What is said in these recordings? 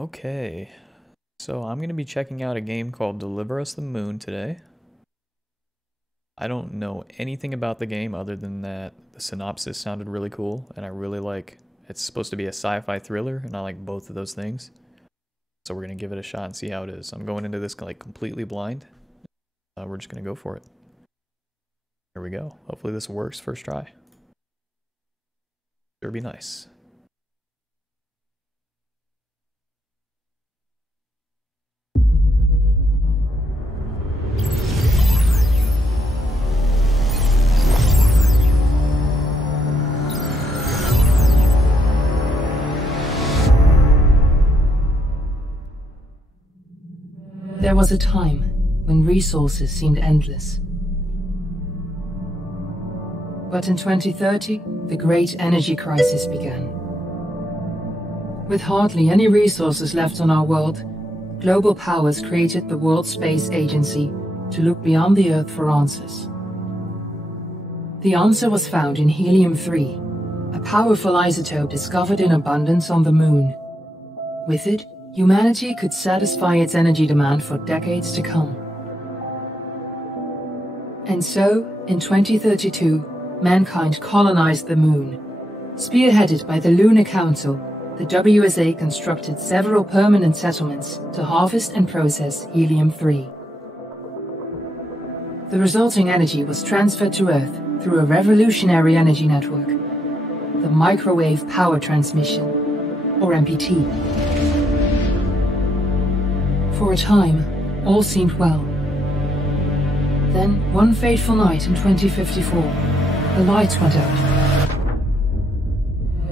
Okay, so I'm going to be checking out a game called Deliver Us the Moon today. I don't know anything about the game other than that the synopsis sounded really cool, and I really like it's supposed to be a sci-fi thriller, and I like both of those things. So we're going to give it a shot and see how it is. I'm going into this like completely blind. We're just going to go for it. Here we go. Hopefully this works first try. Sure be nice. There was a time when resources seemed endless. But in 2030, the great energy crisis began. With hardly any resources left on our world, global powers created the World Space Agency to look beyond the Earth for answers. The answer was found in helium-3, a powerful isotope discovered in abundance on the Moon. With it, humanity could satisfy its energy demand for decades to come. And so, in 2032, mankind colonized the Moon. Spearheaded by the Lunar Council, the WSA constructed several permanent settlements to harvest and process helium-3. The resulting energy was transferred to Earth through a revolutionary energy network, the Microwave Power Transmission, or MPT. For a time, all seemed well. Then, one fateful night in 2054, the lights went out.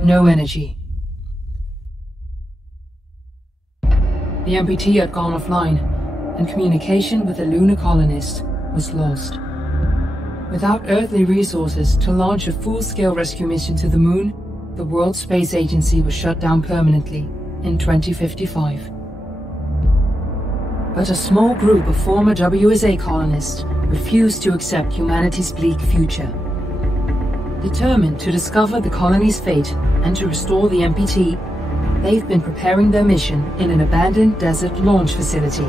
No energy. The MPT had gone offline, and communication with the lunar colonist was lost. Without earthly resources to launch a full-scale rescue mission to the Moon, the World Space Agency was shut down permanently in 2055. But a small group of former WSA colonists refused to accept humanity's bleak future. Determined to discover the colony's fate and to restore the MPT, they've been preparing their mission in an abandoned desert launch facility.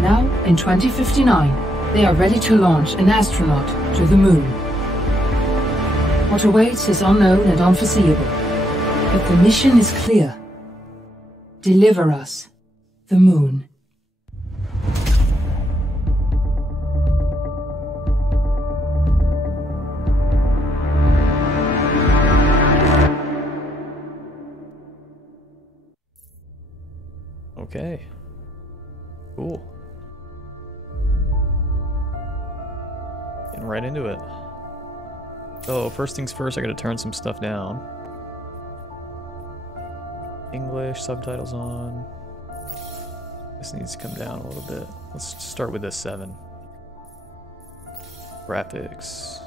Now, in 2059, they are ready to launch an astronaut to the Moon. What awaits is unknown and unforeseeable, but the mission is clear. Deliver us the Moon. Okay. Cool. Getting right into it. So first things first, I gotta turn some stuff down. English, subtitles on. This needs to come down a little bit. Let's start with this 7. Graphics.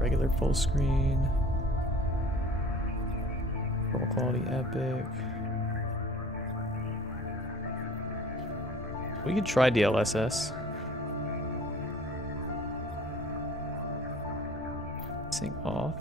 Regular full screen. Purple quality epic. We could try DLSS. Sync off.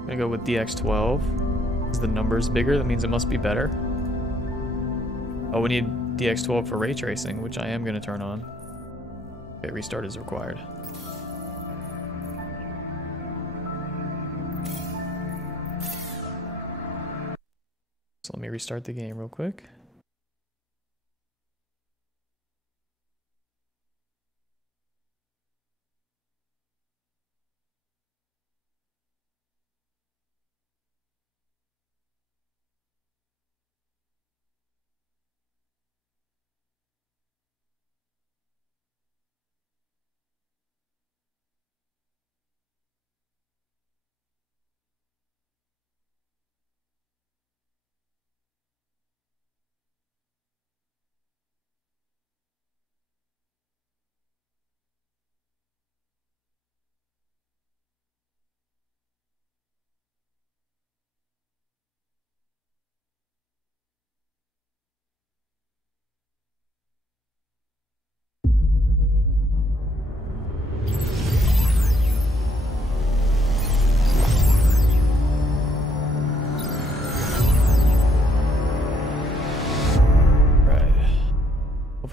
I'm gonna go with DX12. Is the numbers bigger? That means it must be better. Oh, we need DX12 for ray tracing, which I am gonna turn on. Okay, restart is required. So let me restart the game real quick.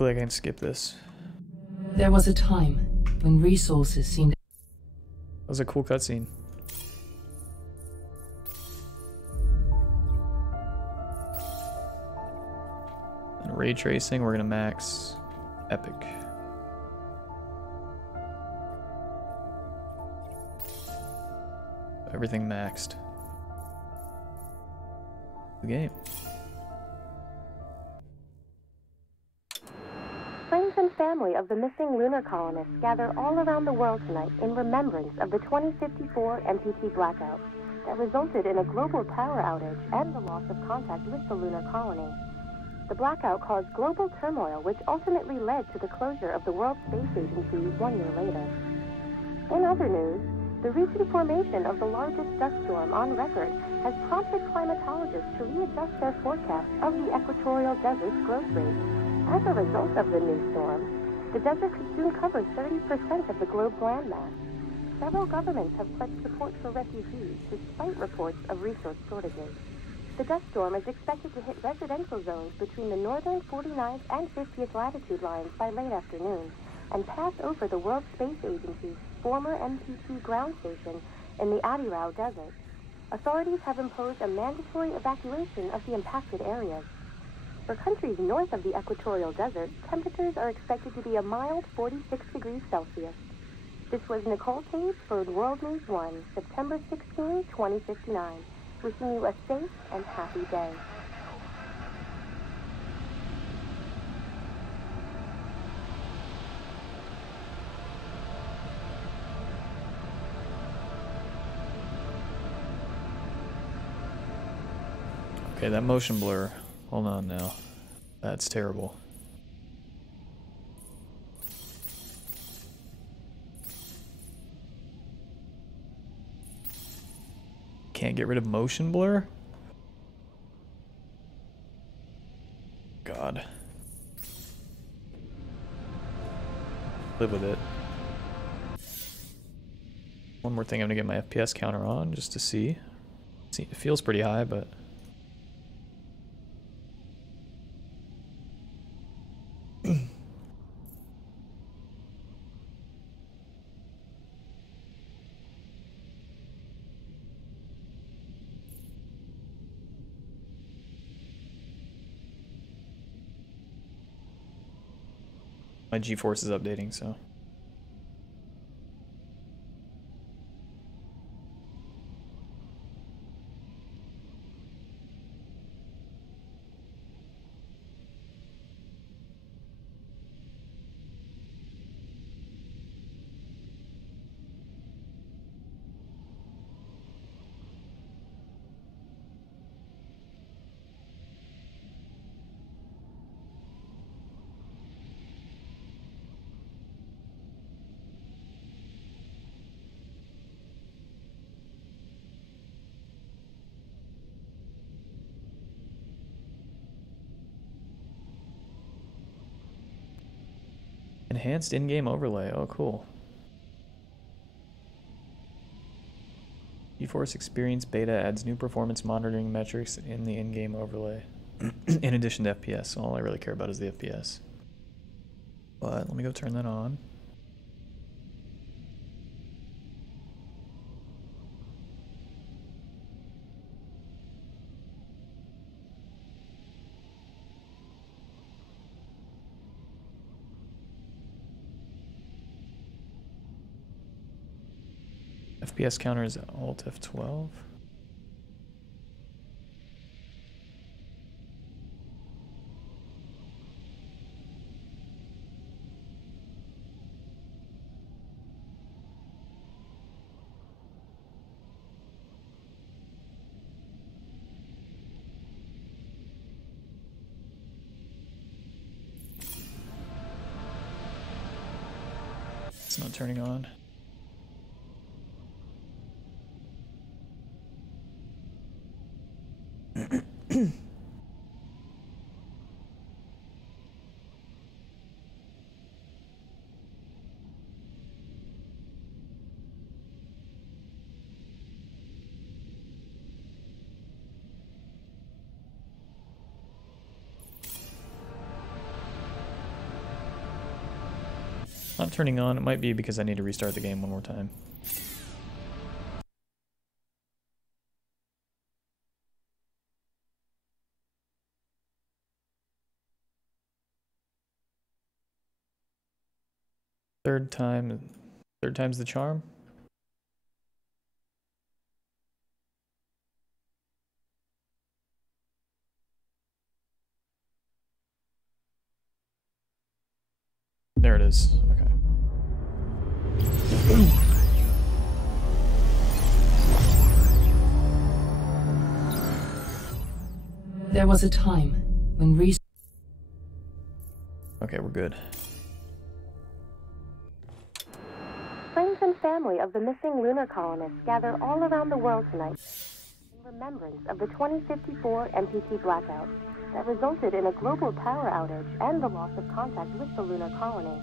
Hopefully I can skip this. There was a time when resources seemed... That was a cool cutscene. And ray tracing, we're gonna max epic. Everything maxed. The game. Friends and family of the missing lunar colonists gather all around the world tonight in remembrance of the 2054 MPT blackout that resulted in a global power outage and the loss of contact with the lunar colony. The blackout caused global turmoil, which ultimately led to the closure of the World Space Agency 1 year later. In other news, the recent formation of the largest dust storm on record has prompted climatologists to readjust their forecast of the equatorial desert's growth rate. As a result of the new storm, the desert could soon cover 30% of the globe's landmass. Several governments have pledged support for refugees despite reports of resource shortages. The dust storm is expected to hit residential zones between the northern 49th and 50th latitude lines by late afternoon and pass over the World Space Agency's former MPT ground station in the Adirau Desert. Authorities have imposed a mandatory evacuation of the impacted areas. For countries north of the equatorial desert, temperatures are expected to be a mild 46 degrees Celsius. This was Nicole Cage for World News 1, September 16, 2059. Wishing you a safe and happy day. Okay, that motion blur. Hold on now. That's terrible. Can't get rid of motion blur? God. Live with it. One more thing, I'm gonna get my FPS counter on just to see. It feels pretty high, but... my GeForce is updating, so... Enhanced in-game overlay. Oh, cool. GeForce Experience Beta adds new performance monitoring metrics in the in-game overlay. In addition to FPS. All I really care about is the FPS. But let me go turn that on. FPS counter is Alt F12. It's not turning on. Not turning on. It might be because I need to restart the game one more time. Third time's the charm. There it is. Okay. There was a time when Okay, we're good. Friends and family of the missing lunar colonists gather all around the world tonight in remembrance of the 2054 MPT blackout that resulted in a global power outage and the loss of contact with the lunar colony.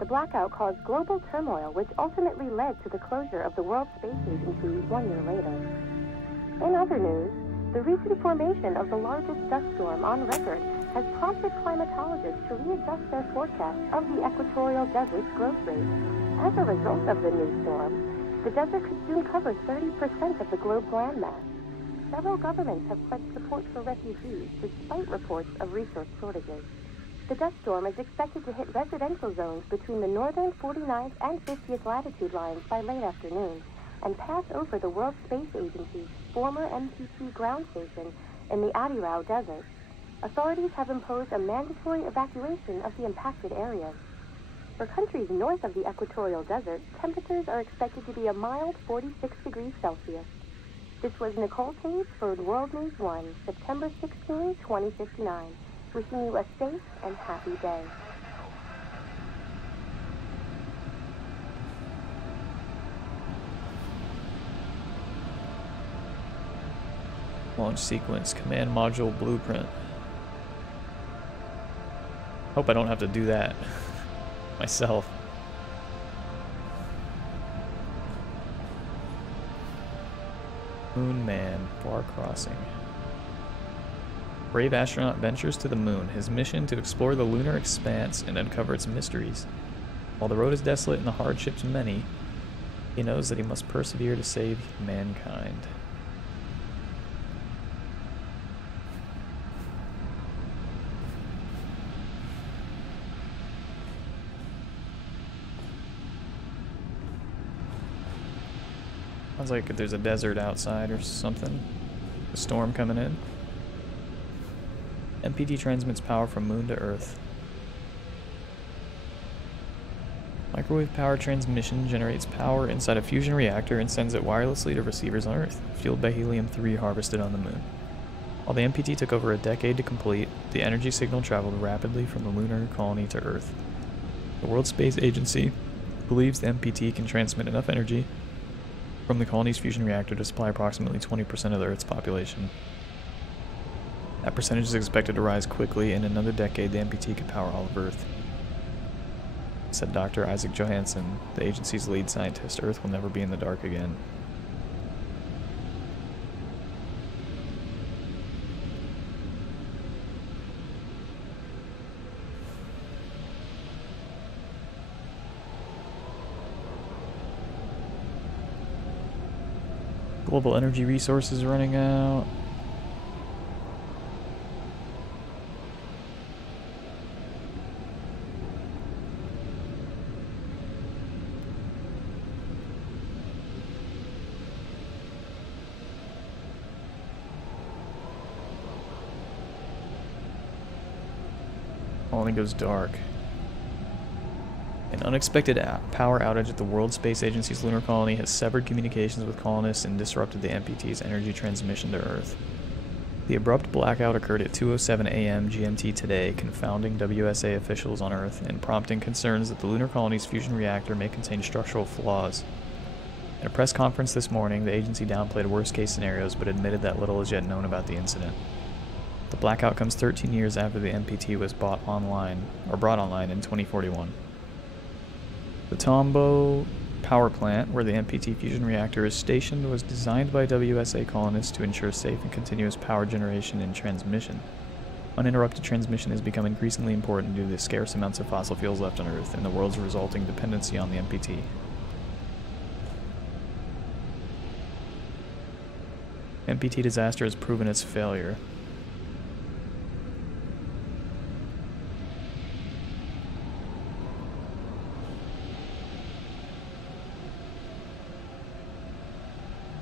The blackout caused global turmoil, which ultimately led to the closure of the World Space Agency 1 year later. In other news, the recent formation of the largest dust storm on record has prompted climatologists to readjust their forecast of the equatorial desert's growth rate. As a result of the new storm, the desert could soon cover 30% of the globe's landmass. Several governments have pledged support for refugees despite reports of resource shortages. The dust storm is expected to hit residential zones between the northern 49th and 50th latitude lines by late afternoon and pass over the World Space Agency's former MPT ground station in the Adirau Desert. Authorities have imposed a mandatory evacuation of the impacted areas. For countries north of the equatorial desert, temperatures are expected to be a mild 46 degrees Celsius. This was Nicole Taves for World News 1, September 16, 2059. Wishing you a safe and happy day. Launch sequence, command module blueprint. Hope I don't have to do that myself. MoonMan, bar crossing. Brave astronaut ventures to the moon, his mission to explore the lunar expanse and uncover its mysteries. While the road is desolate and the hardships many, he knows that he must persevere to save mankind. Sounds like there's a desert outside or something. A storm coming in. MPT transmits power from moon to Earth. Microwave power transmission generates power inside a fusion reactor and sends it wirelessly to receivers on Earth, fueled by helium-3 harvested on the moon. While the MPT took over a decade to complete, the energy signal traveled rapidly from the lunar colony to Earth. The World Space Agency believes the MPT can transmit enough energy from the colony's fusion reactor to supply approximately 20% of the Earth's population. That percentage is expected to rise quickly. In another decade, the MPT could power all of Earth, said Dr. Isaac Johansson, the agency's lead scientist. Earth will never be in the dark again. Global energy resources running out. Only goes dark. An unexpected power outage at the World Space Agency's lunar colony has severed communications with colonists and disrupted the MPT's energy transmission to Earth. The abrupt blackout occurred at 2:07 a.m. GMT today, confounding WSA officials on Earth and prompting concerns that the lunar colony's fusion reactor may contain structural flaws. In a press conference this morning, the agency downplayed worst-case scenarios but admitted that little is yet known about the incident. The blackout comes 13 years after the MPT was brought online in 2041. The Tombo power plant, where the MPT fusion reactor is stationed, was designed by WSA colonists to ensure safe and continuous power generation and transmission. Uninterrupted transmission has become increasingly important due to the scarce amounts of fossil fuels left on Earth and the world's resulting dependency on the MPT. MPT disaster has proven its failure.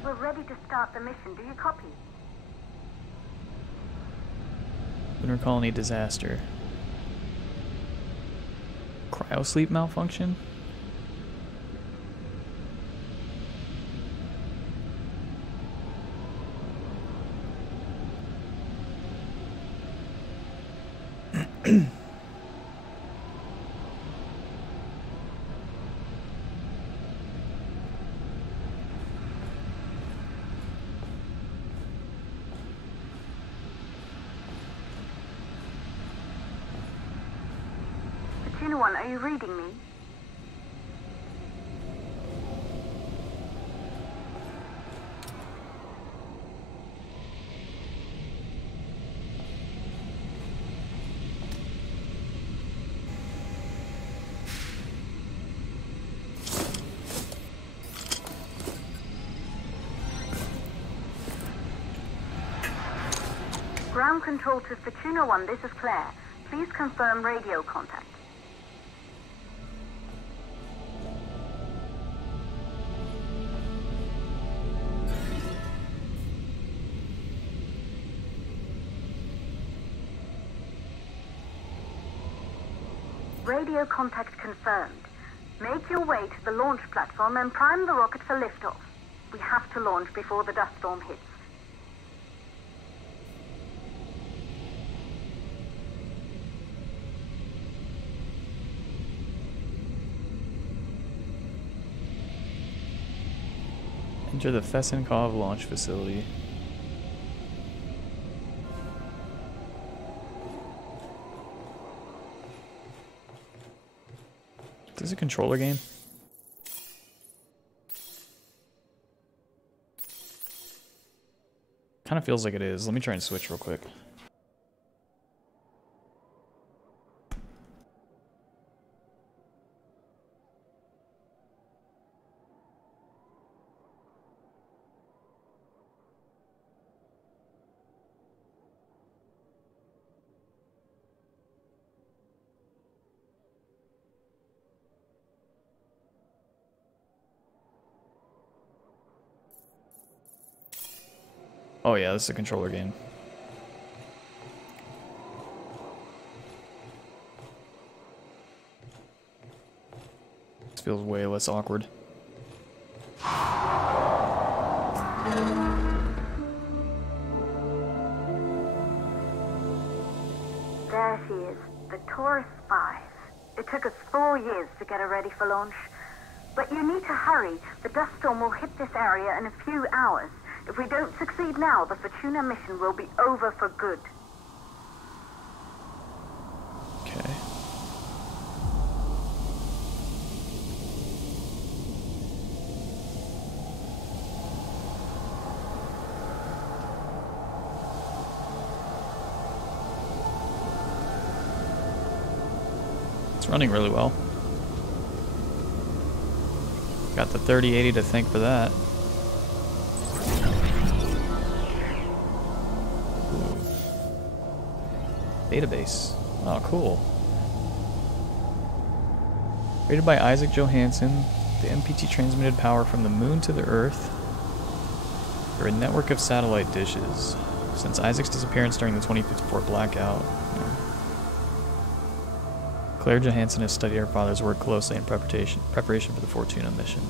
We're ready to start the mission. Do you copy? Lunar colony disaster. Cryosleep malfunction? Are you reading me? Ground control to Fortuna 1, this is Claire. Please confirm radio contact. Radio contact confirmed. Make your way to the launch platform and prime the rocket for liftoff. We have to launch before the dust storm hits. Enter the Fesenkov launch facility. Is this a controller game? Kind of feels like it is. Let me try and switch real quick. Oh yeah, this is a controller game. This feels way less awkward. There she is, the Taurus 5. It took us 4 years to get her ready for launch. But you need to hurry. The dust storm will hit this area in a few hours. If we don't succeed now, the Fortuna mission will be over for good. Okay. It's running really well. Got the 3080 to thank for that. Database. Oh, cool. Created by Isaac Johansson, the MPT transmitted power from the moon to the Earth through a network of satellite dishes. Since Isaac's disappearance during the 2054 blackout, Claire Johansson has studied her father's work closely in preparation for the Fortuna mission.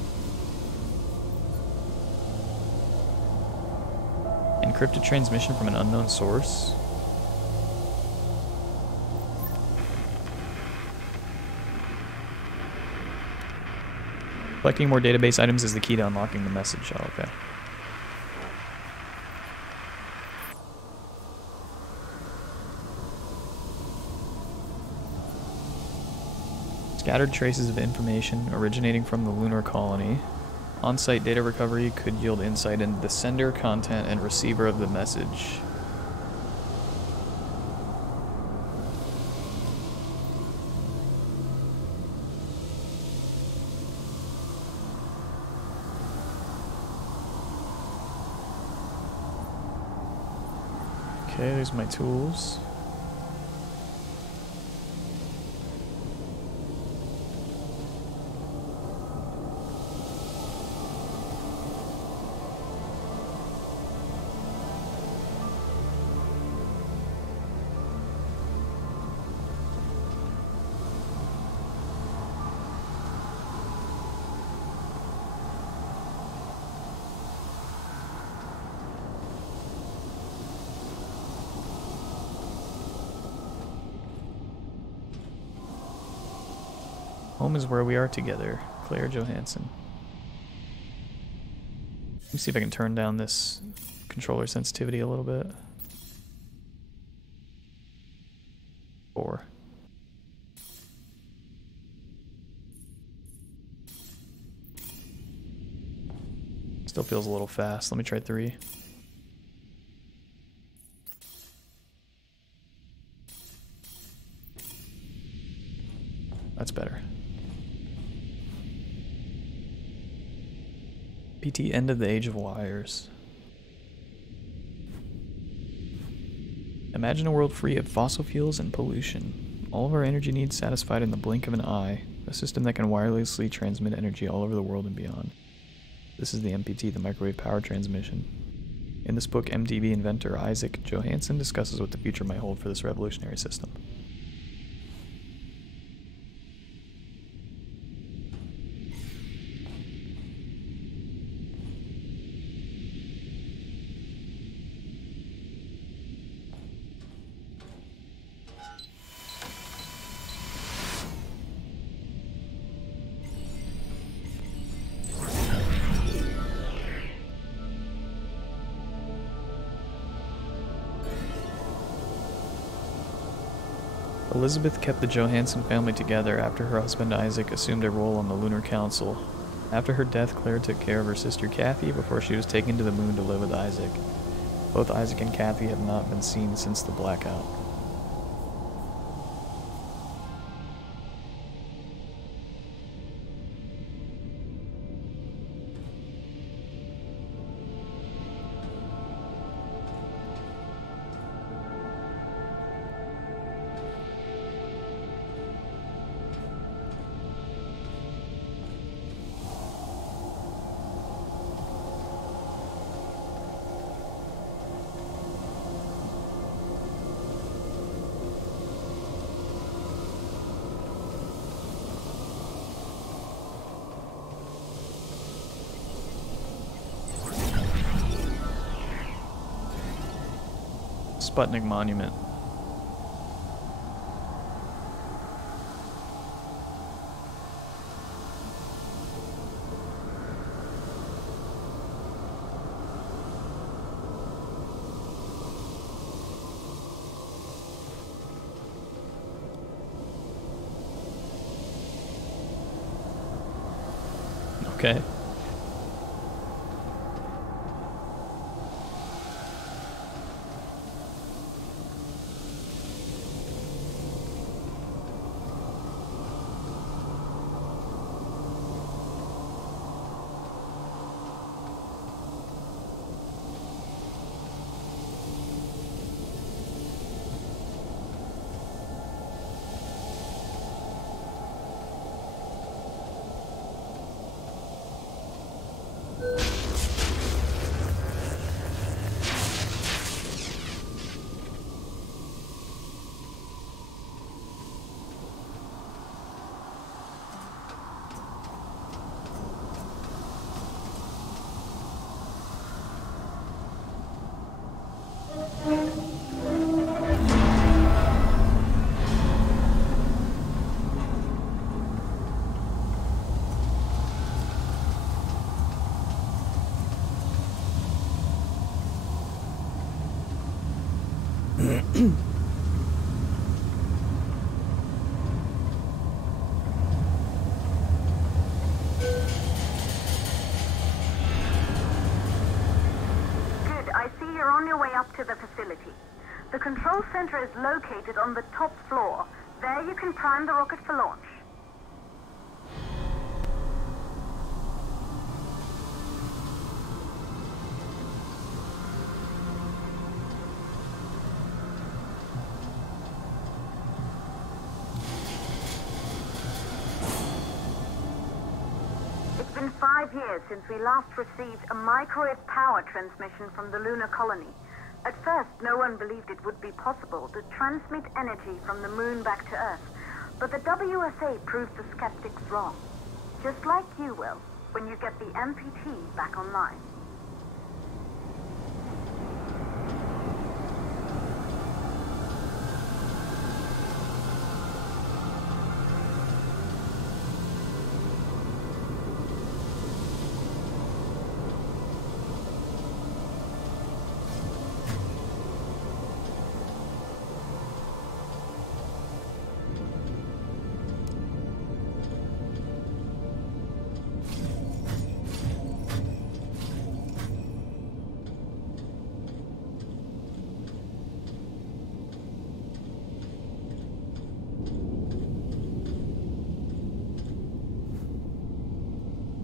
Encrypted transmission from an unknown source. Collecting more database items is the key to unlocking the message. Oh, okay. Scattered traces of information originating from the lunar colony. On-site data recovery could yield insight into the sender, content, and receiver of the message. Okay, there's my tools. Home is where we are together. Claire Johansson. Let me see if I can turn down this controller sensitivity a little bit. 4. Still feels a little fast. Let me try 3. That's better. PT End of the Age of Wires. Imagine a world free of fossil fuels and pollution. All of our energy needs satisfied in the blink of an eye. A system that can wirelessly transmit energy all over the world and beyond. This is the MPT, the microwave power transmission. In this book, MTV inventor Isaac Johansson discusses what the future might hold for this revolutionary system. Elizabeth kept the Johansson family together after her husband Isaac assumed a role on the Lunar Council. After her death, Claire took care of her sister Kathy before she was taken to the moon to live with Isaac. Both Isaac and Kathy have not been seen since the blackout. Sputnik Monument. Okay. To the facility. The control center is located on the top floor. There you can prime the rocket for launch. 5 years since we last received a microwave power transmission from the lunar colony. At first, no one believed it would be possible to transmit energy from the moon back to Earth, but the WSA proved the skeptics wrong. Just like you will, when you get the MPT back online.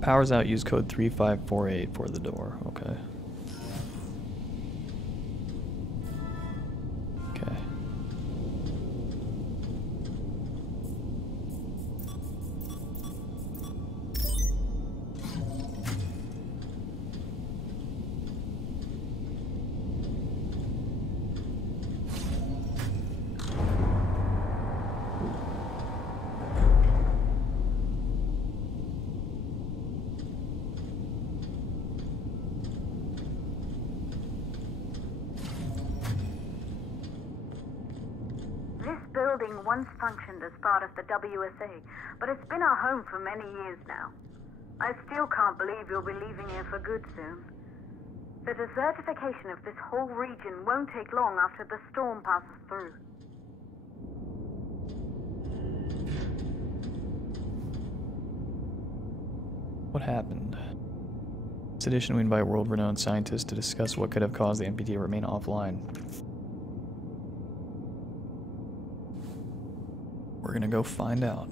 Power's out, use code 3548 for the door. Okay. Okay. Building once functioned as part of the WSA, but it's been our home for many years now. I still can't believe you'll be leaving here for good soon. The desertification of this whole region won't take long after the storm passes through. What happened? In this edition, we invite world-renowned scientists to discuss what could have caused the MPT to remain offline. We're gonna go find out.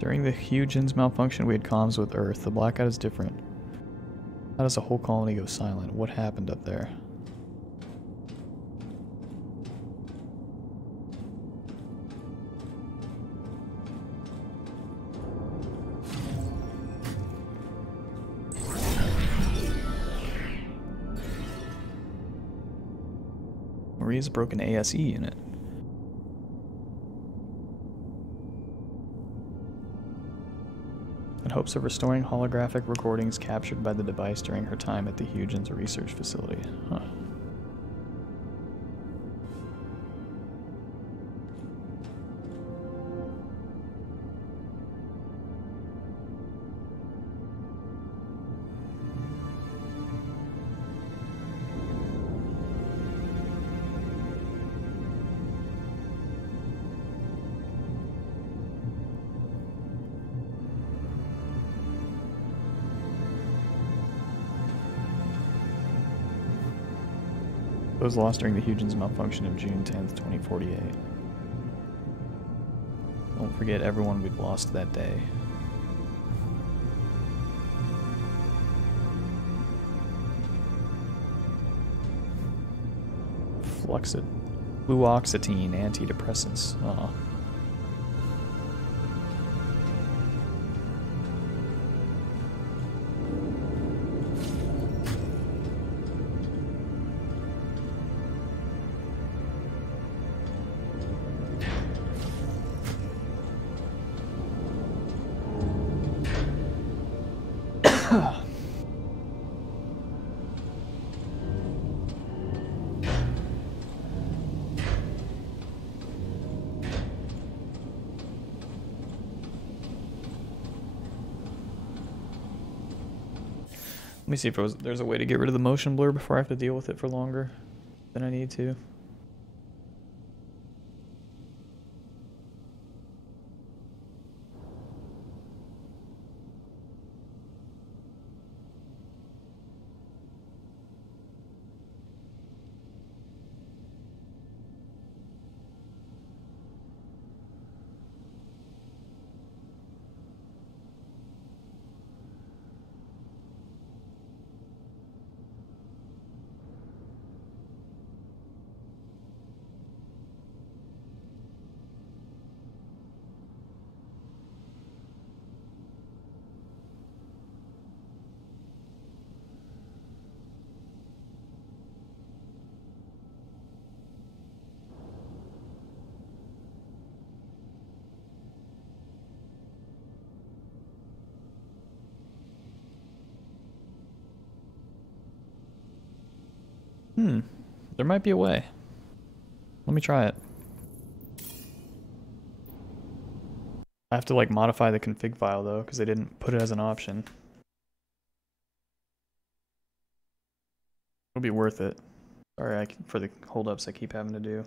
During the Hawkzz malfunction, we had comms with Earth. The blackout is different. How does the whole colony go silent? What happened up there? Maria's broken ASE unit. In hopes of restoring holographic recordings captured by the device during her time at the Hawkzz research facility. Huh. Was lost during the Hawkzz malfunction of June 10th, 2048. Don't forget everyone we've lost that day. Fluoxetine antidepressants. Let me see if there's a way to get rid of the motion blur before I have to deal with it for longer than I need to. There might be a way. Let me try it. I have to like modify the config file though, because they didn't put it as an option. It'll be worth it. Sorry for the holdups I keep having to do.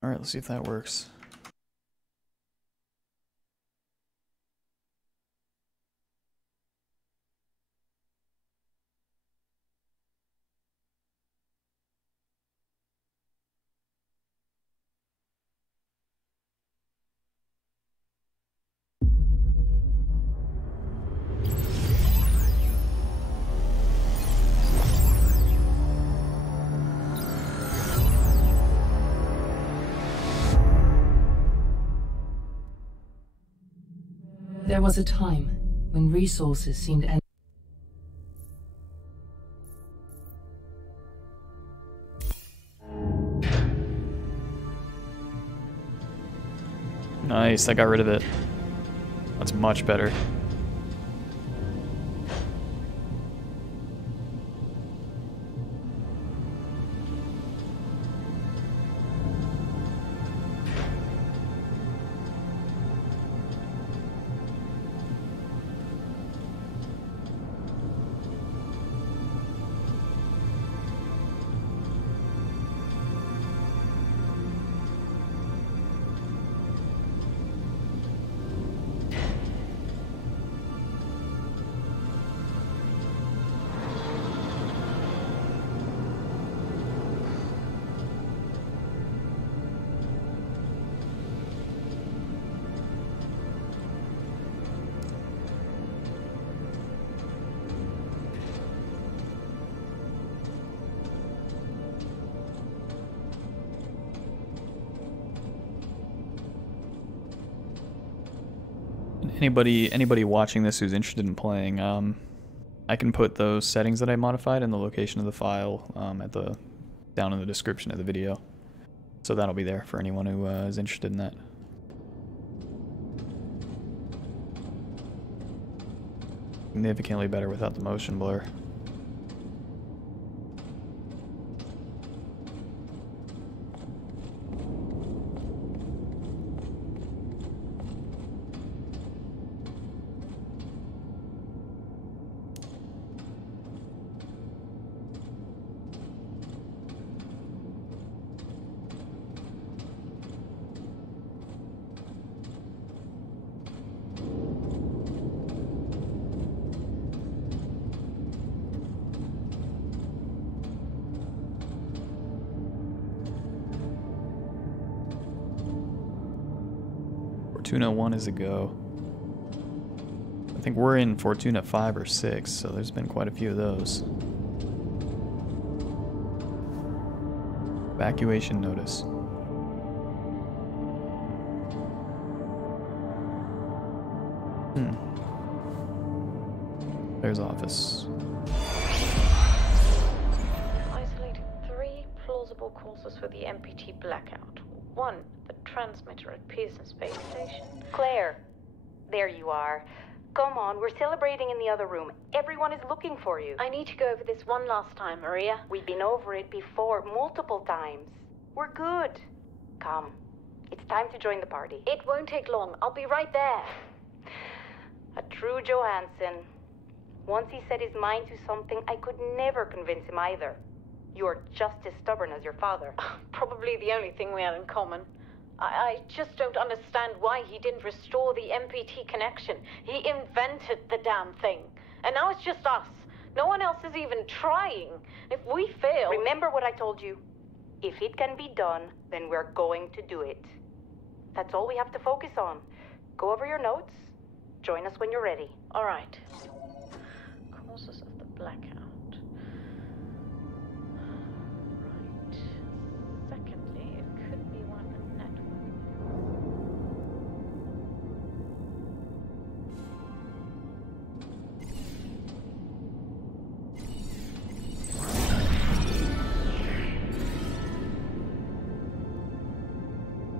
All right, let's see if that works. There was a time when resources seemed endless. Nice, I got rid of it. That's much better. anybody watching this who's interested in playing, I can put those settings that I modified in the location of the file down in the description of the video. So that'll be there for anyone who is interested in that. Significantly better without the motion blur. Fortuna 1 is a go. I think we're in Fortuna 5 or 6, so there's been quite a few of those. Evacuation notice. There's office. Isolated 3 plausible causes for the MPT blackout. 1, the transmitter at Pearson Space Station. Claire, there you are. Come on, we're celebrating in the other room. Everyone is looking for you. I need to go over this one last time, Maria. We've been over it before, multiple times. We're good. Come, it's time to join the party. It won't take long. I'll be right there. A true Johansson. Once he set his mind to something, I could never convince him either. You're just as stubborn as your father. Probably the only thing we had in common. I just don't understand why he didn't restore the MPT connection. He invented the damn thing. And now it's just us. No one else is even trying. If we fail... Remember what I told you. If it can be done, then we're going to do it. That's all we have to focus on. Go over your notes. Join us when you're ready. All right. Causes of the blackout. Right. Secondly, it could be one of the network.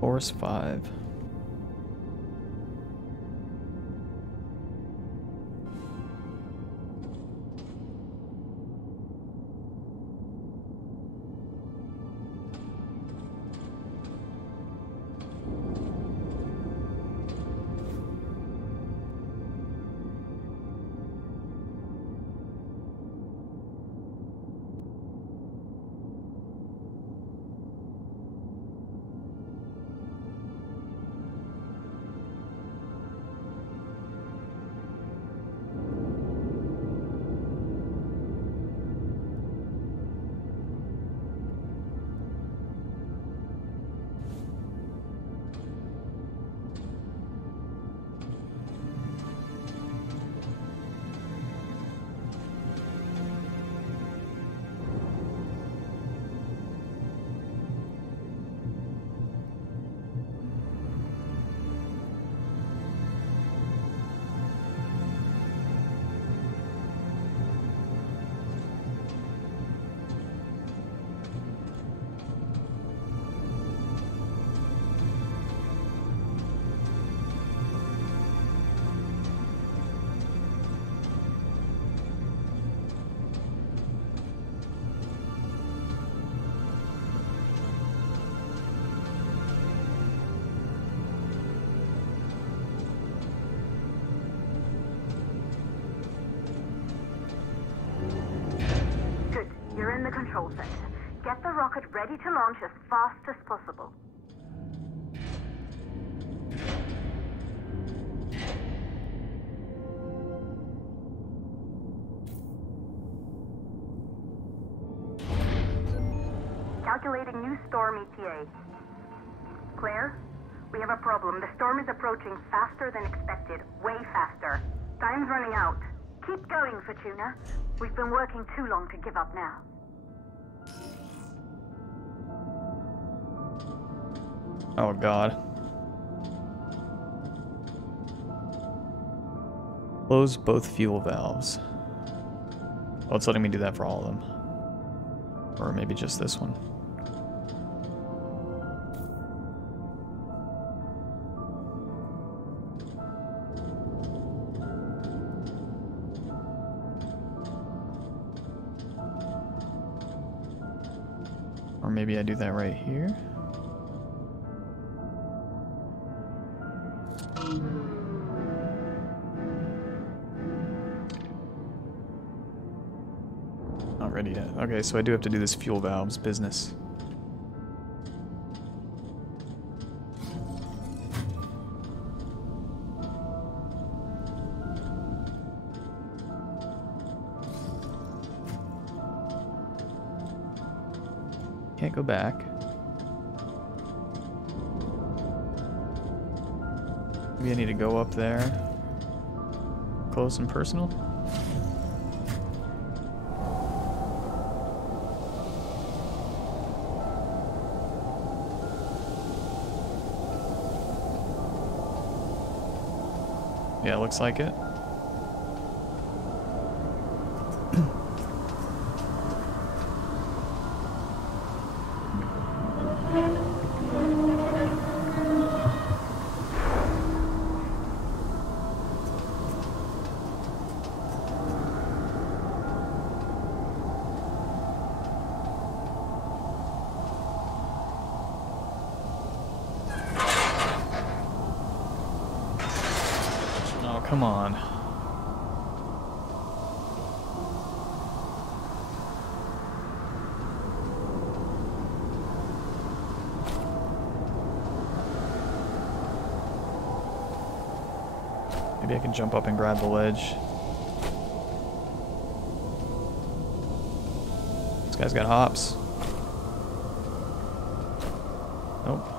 Force 5. You're in the control center. Get the rocket ready to launch as fast as possible. Calculating new storm ETA. Claire, we have a problem. The storm is approaching faster than expected. Way faster. Time's running out. Keep going, Fortuna. We've been working too long to give up now. Oh god. Close both fuel valves. Oh, it's letting me do that for all of them. Or maybe just this one. Or maybe I do that right here. Not ready yet. Okay, so I do have to do this fuel valves business. Can't go back. Maybe I need to go up there. Close and personal. Yeah, looks like it. Oh, come on. Maybe I can jump up and grab the ledge. This guy's got hops. Nope.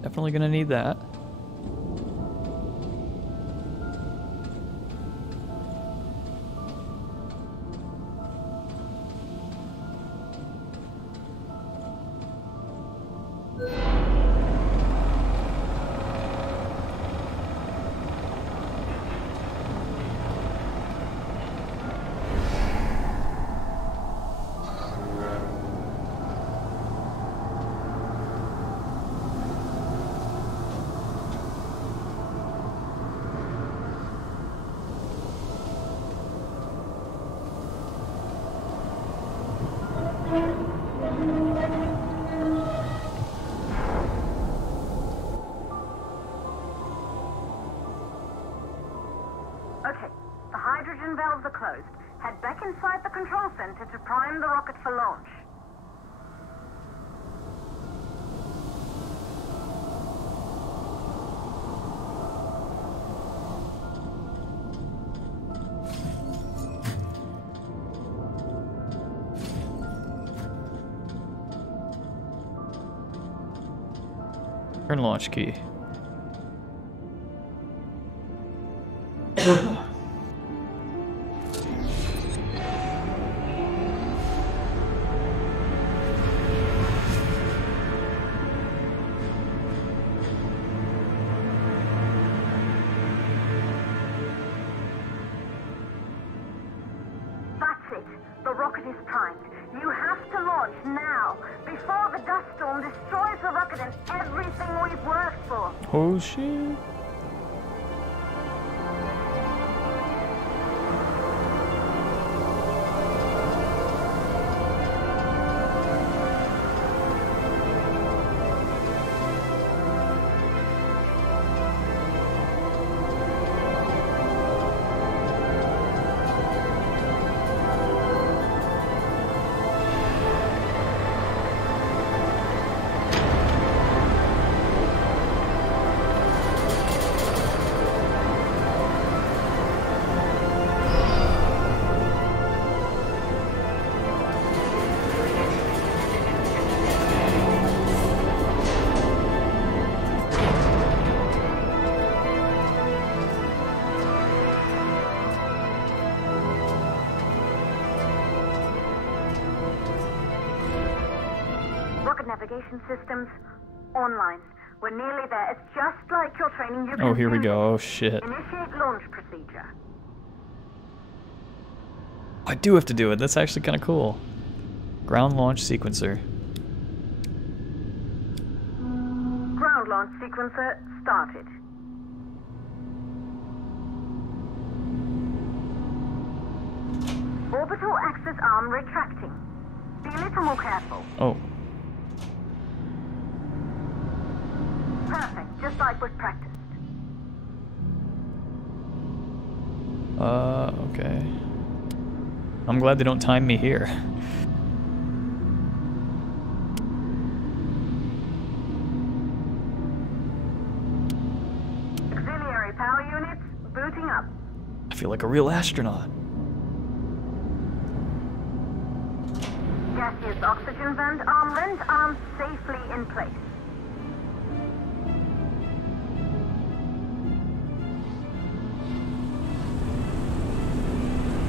Definitely gonna need that. Okay, the hydrogen valves are closed. Head back inside the control center to prime the rocket for launch. Turn launch key. That's it. The rocket is primed. You have to launch now, before the dust storm destroys the rocket and everything we've worked for. Oh shit. Rocket navigation systems online. We're nearly there. It's just like your training. You can Oh, here we do go. this. Oh, shit. Initiate launch procedure. I do have to do it. That's actually kind of cool. Ground launch sequencer. Ground launch sequencer started. Orbital axis arm retracting. Be a little more careful. Oh. Perfect, just like we've practiced. Okay. I'm glad they don't time me here. Auxiliary power units booting up. I feel like a real astronaut. Gaseous oxygen vent arm, vent arm safely in place.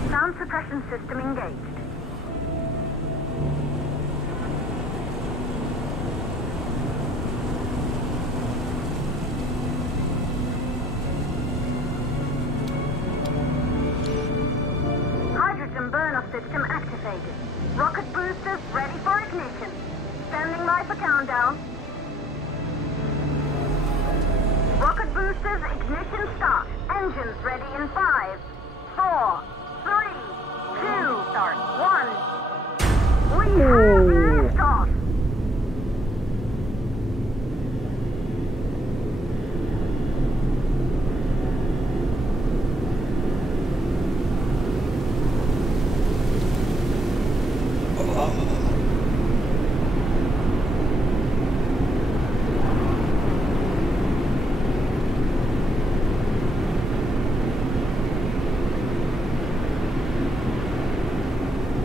Sound suppression system engaged. Hydrogen burner system activated. Rocket boosters ready for ignition. Standing by for countdown. Rocket boosters ignition start. Engines ready in 5, 4, 3, 2, start, 1. We have liftoff!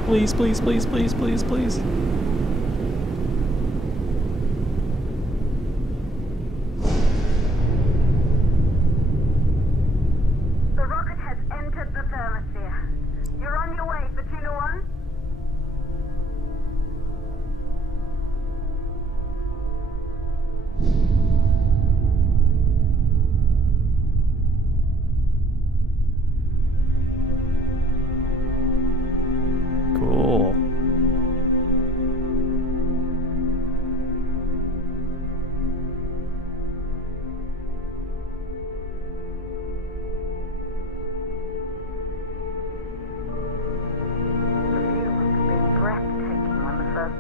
Please, please, please, please, please, please. The rocket has entered the thermosphere. You're on your way, Fortuna 1. Cool.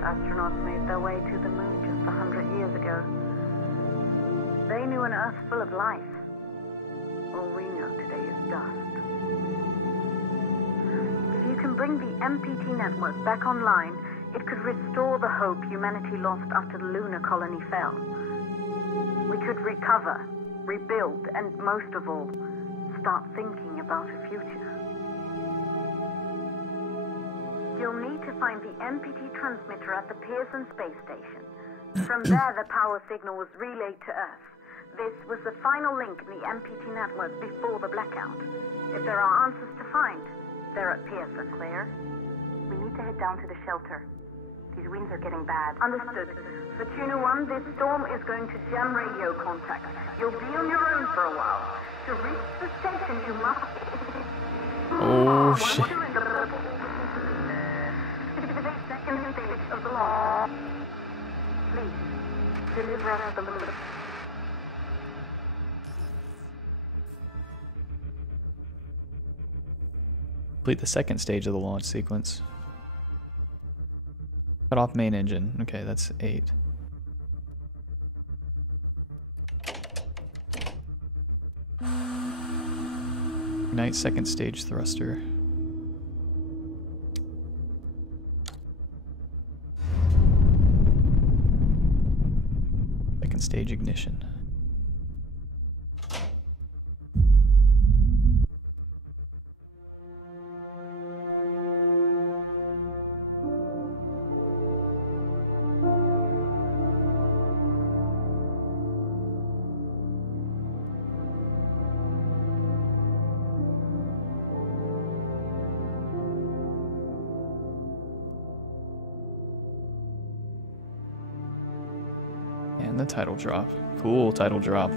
Astronauts made their way to the moon just 100 years ago. They knew an Earth full of life. All we know today is dust. If you can bring the MPT network back online, it could restore the hope humanity lost after the lunar colony fell. We could recover, rebuild, and most of all, start thinking about a future. You'll need to find the MPT transmitter at the Pearson space station. From there, the power signal was relayed to Earth. This was the final link in the MPT network before the blackout. If there are answers to find, they're at Pearson. Claire, we need to head down to the shelter. These winds are getting bad. Understood. Fortuna 1, this storm is going to jam radio contact. You'll be on your own for a while. To reach the station, you must... Oh, shit. Second stage of the launch. Please, deliver us the moon. Complete the second stage of the launch sequence. Cut off main engine. Okay, that's 8. Ignite second stage thruster. Second stage ignition. And the title drop. Cool title drop.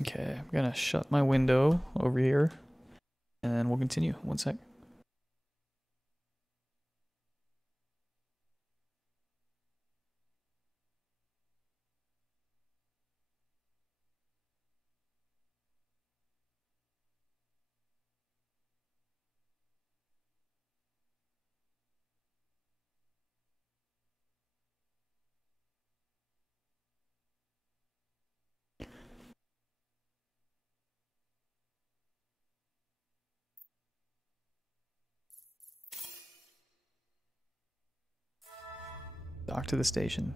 Okay, I'm gonna shut my window over here and then we'll continue. One sec. Dock to the station.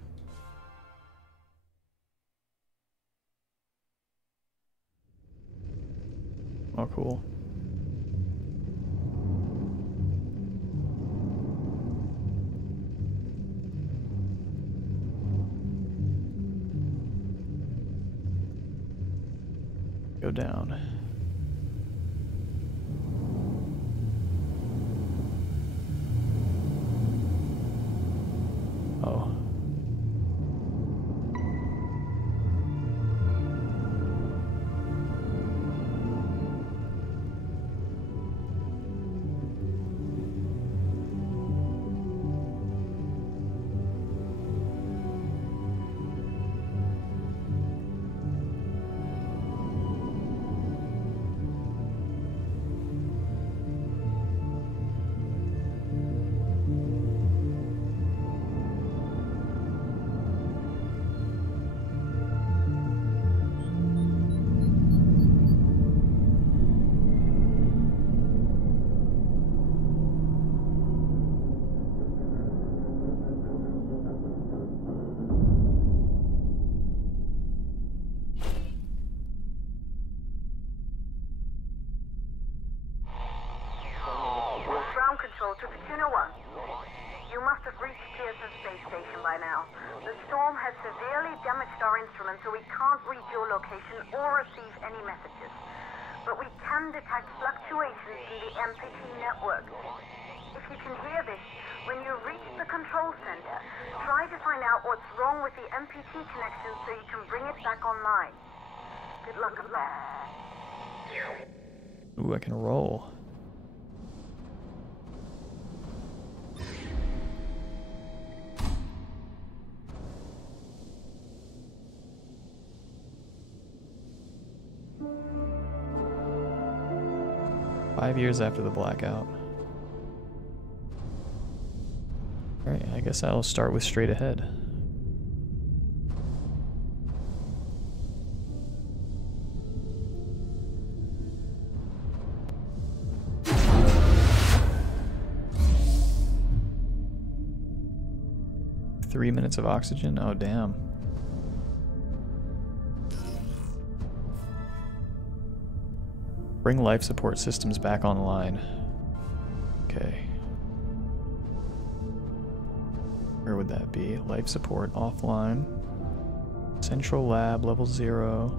Oh, cool. Go down. Oh. Control to Fortuna 1. You must have reached Pearson Space Station by now. The storm has severely damaged our instruments, so we can't read your location or receive any messages. But we can detect fluctuations in the MPT network. If you can hear this, when you reach the control center, try to find out what's wrong with the MPT connection so you can bring it back online. Good luck up there. Ooh, I can roll. Five years after the blackout. Alright, I guess I'll start with straight ahead. Three minutes of oxygen? Oh, damn. Bring life support systems back online. Okay. Where would that be? Life support offline. Central lab, level 0.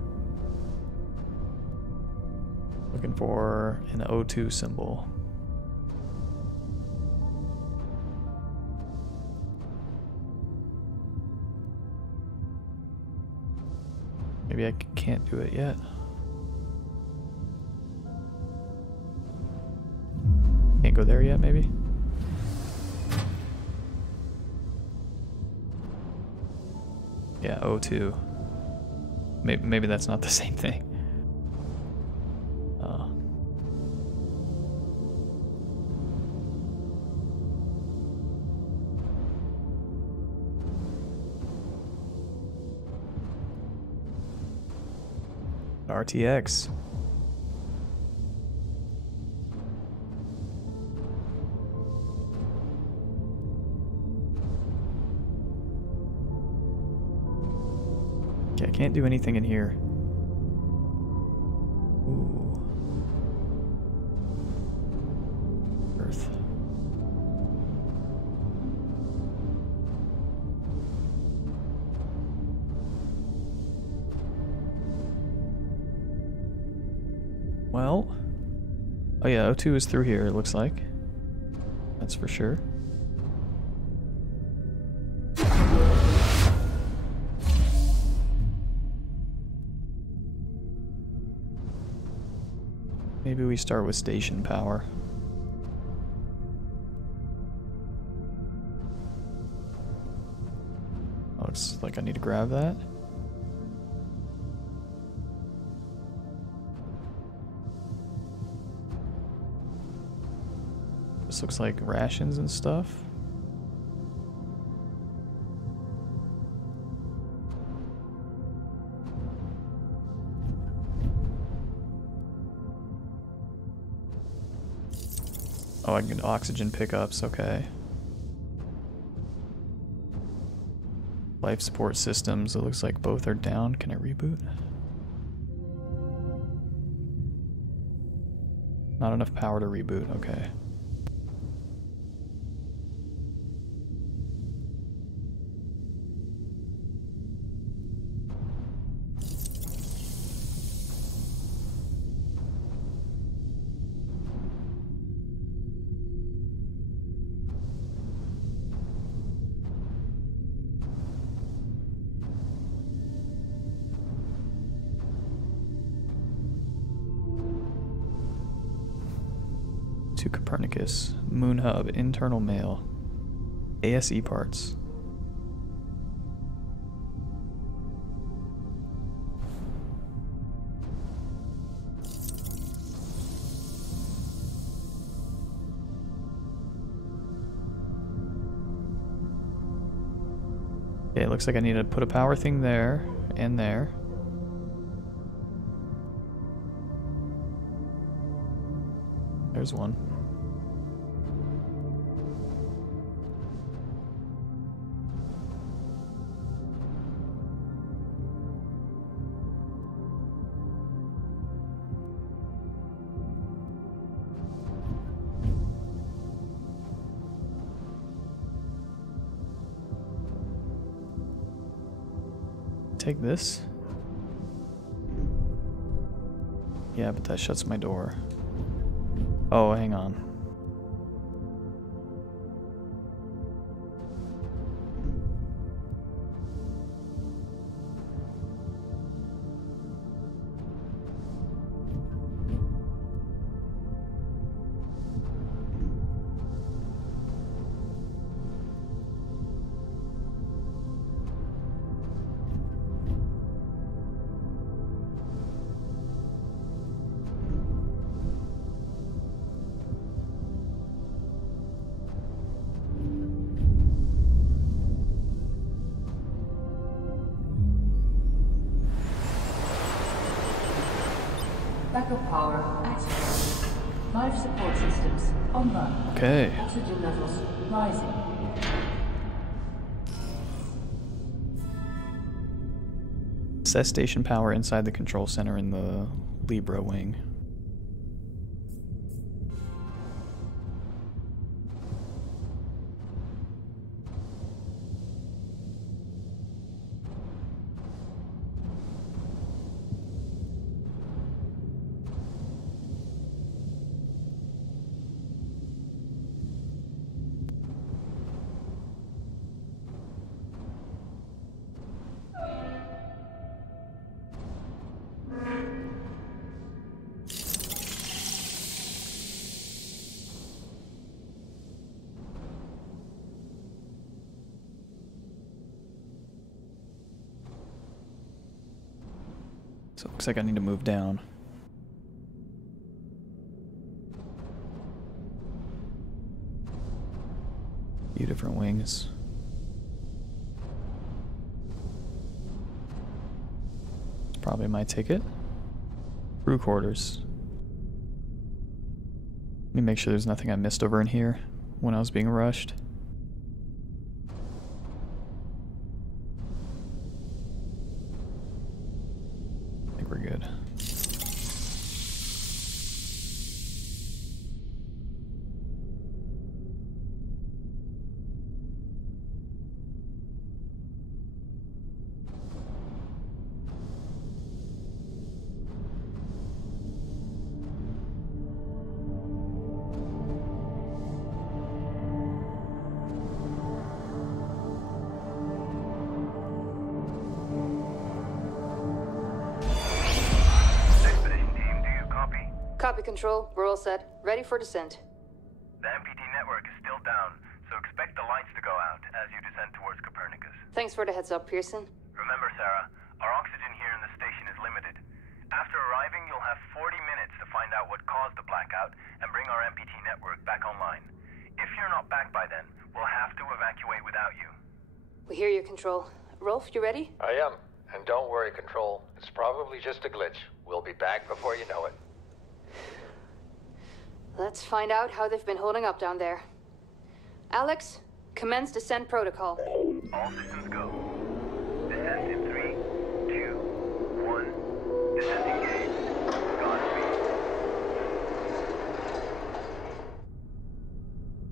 Looking for an O2 symbol. Maybe I can't do it yet. Can't go there yet, maybe? Yeah, O2. Maybe that's not the same thing. RTX. Okay, I can't do anything in here. Ooh. Earth. Well, oh yeah, O2 is through here, it looks like. That's for sure. Maybe we start with station power. Oh, looks like I need to grab that. This looks like rations and stuff. Oh, I can get oxygen pickups, okay. Life support systems, it looks like both are down. Can I reboot? Not enough power to reboot, okay. To Copernicus, Moon Hub, internal mail, ASE parts. Okay, it looks like I need to put a power thing there and there. There's one. Take this. Yeah, but that shuts my door. Oh, hang on. Backup power activated. Life support systems online. Okay. Oxygen levels rising. Set station power inside the control center in the Libra wing. So it looks like I need to move down. A few different wings. It's probably my ticket. Crew quarters. Let me make sure there's nothing I missed over in here when I was being rushed. I think we're good. Copy, Control. We're all set. Ready for descent. The MPT network is still down, so expect the lights to go out as you descend towards Copernicus. Thanks for the heads up, Pearson. Remember, Sarah, our oxygen here in the station is limited. After arriving, you'll have 40 minutes to find out what caused the blackout and bring our MPT network back online. If you're not back by then, we'll have to evacuate without you. We hear you, Control. Rolf, you ready? I am. And don't worry, Control. It's probably just a glitch. We'll be back before you know it. Let's find out how they've been holding up down there. Alex, commence descent protocol. All systems go. Descent in 3, 2, 1. Descent engaged. Godspeed.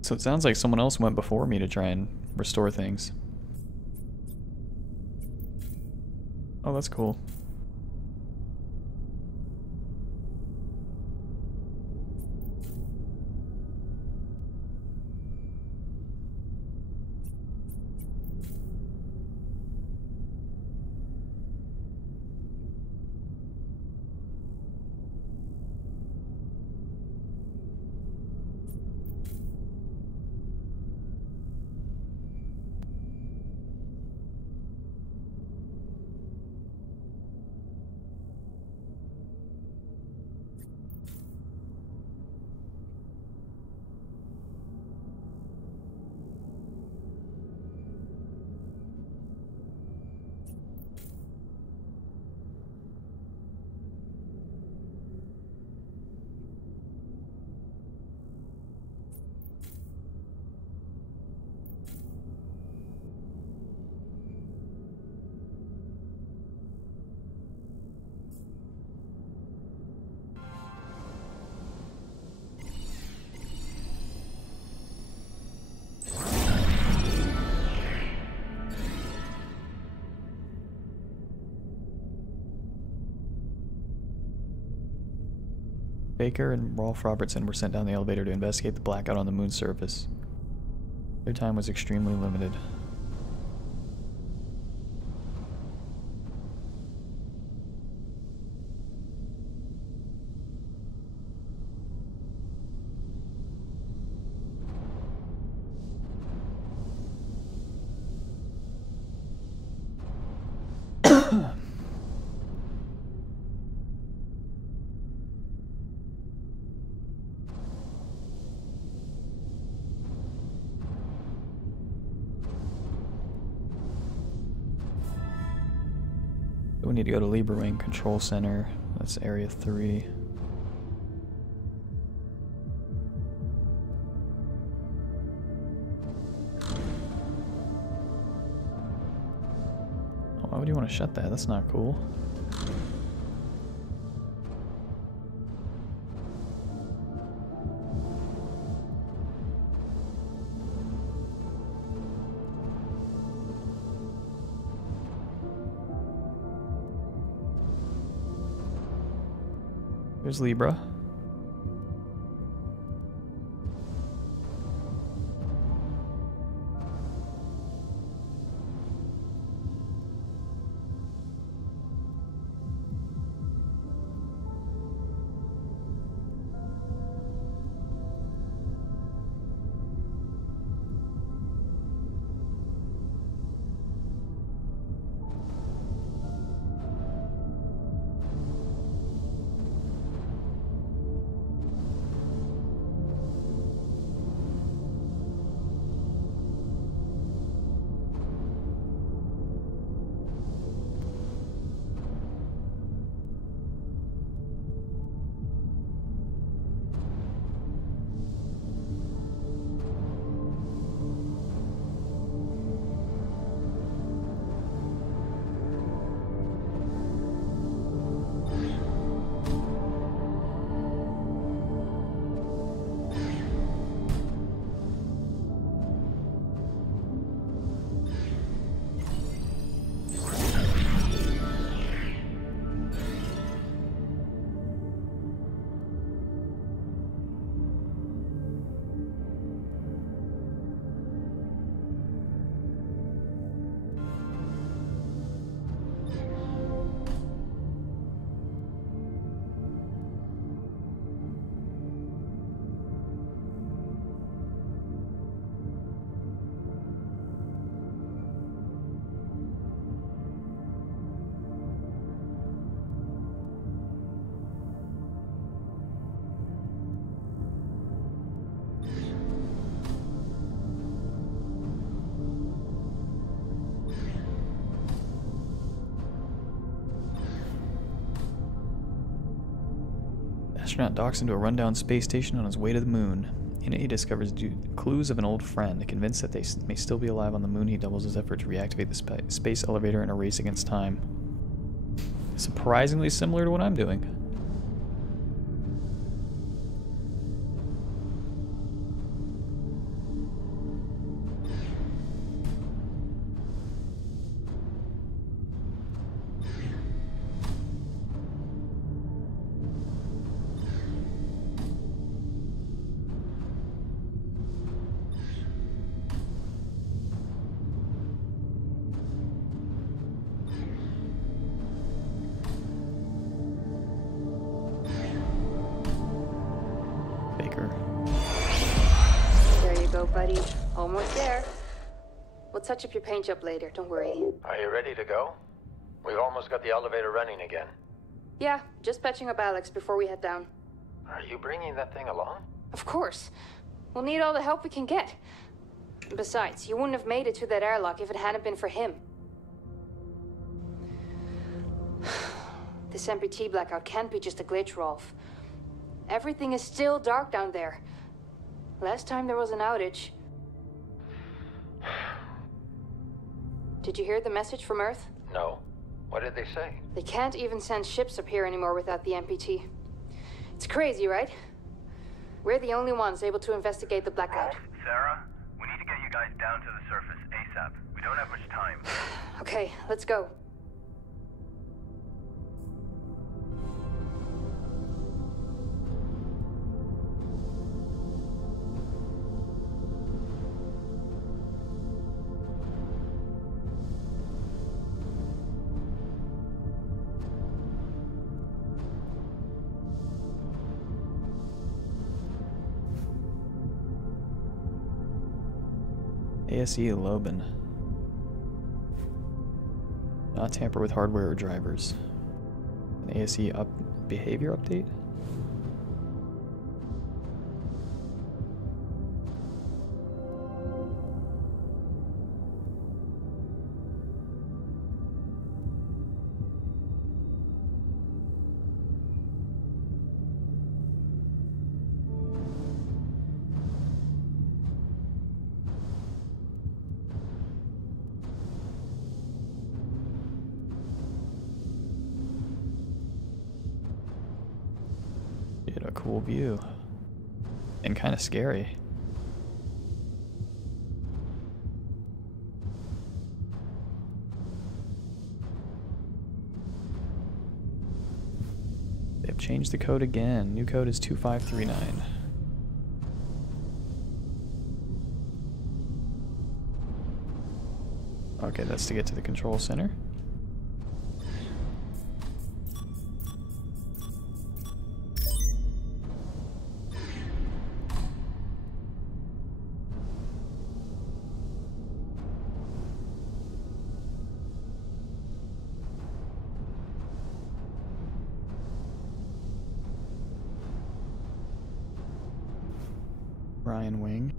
So it sounds like someone else went before me to try and restore things. Oh, that's cool. Baker and Rolf Robertson were sent down the elevator to investigate the blackout on the moon's surface. Their time was extremely limited. We need to go to Libra Wing Control Center. That's Area 3. Oh, why would you want to shut that? That's not cool. There's Libra. Astronaut docks into a rundown space station on his way to the moon. In it, he discovers clues of an old friend. Convinced that they may still be alive on the moon, he doubles his effort to reactivate the space elevator in a race against time. Surprisingly similar to what I'm doing. There you go, buddy. Almost there. We'll touch up your paint job later, don't worry. Are you ready to go? We've almost got the elevator running again. Yeah, just patching up Alex before we head down. Are you bringing that thing along? Of course. We'll need all the help we can get. Besides, you wouldn't have made it to that airlock if it hadn't been for him. This MPT blackout can't be just a glitch, Rolf. Everything is still dark down there. Last time there was an outage. Did you hear the message from Earth? No. What did they say? They can't even send ships up here anymore without the MPT. It's crazy, right? We're the only ones able to investigate the blackout. Sarah, we need to get you guys down to the surface ASAP. We don't have much time. Okay, let's go. ASE Loban. Not tamper with hardware or drivers. An ASE behavior update? A cool view and kind of scary. They've changed the code again. New code is 2539. Okay, that's to get to the control center. Ryan Wing.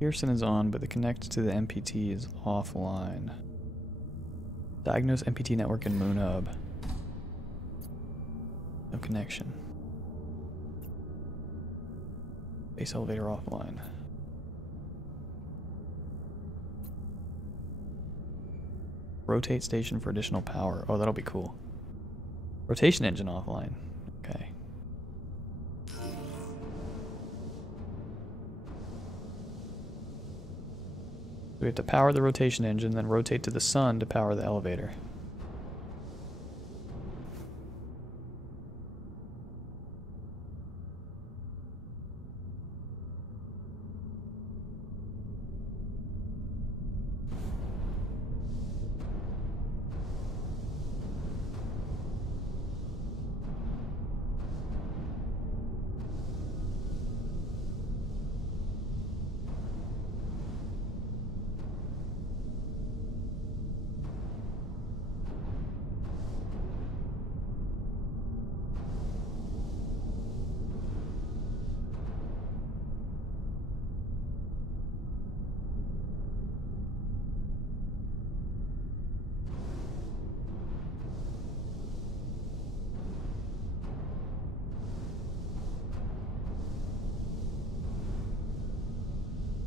Pearson is on, but the connect to the MPT is offline. Diagnose MPT network in MoonHub. No connection. Base elevator offline. Rotate station for additional power. Oh, that'll be cool. Rotation engine offline. Okay. We have to power the rotation engine, then rotate to the sun to power the elevator.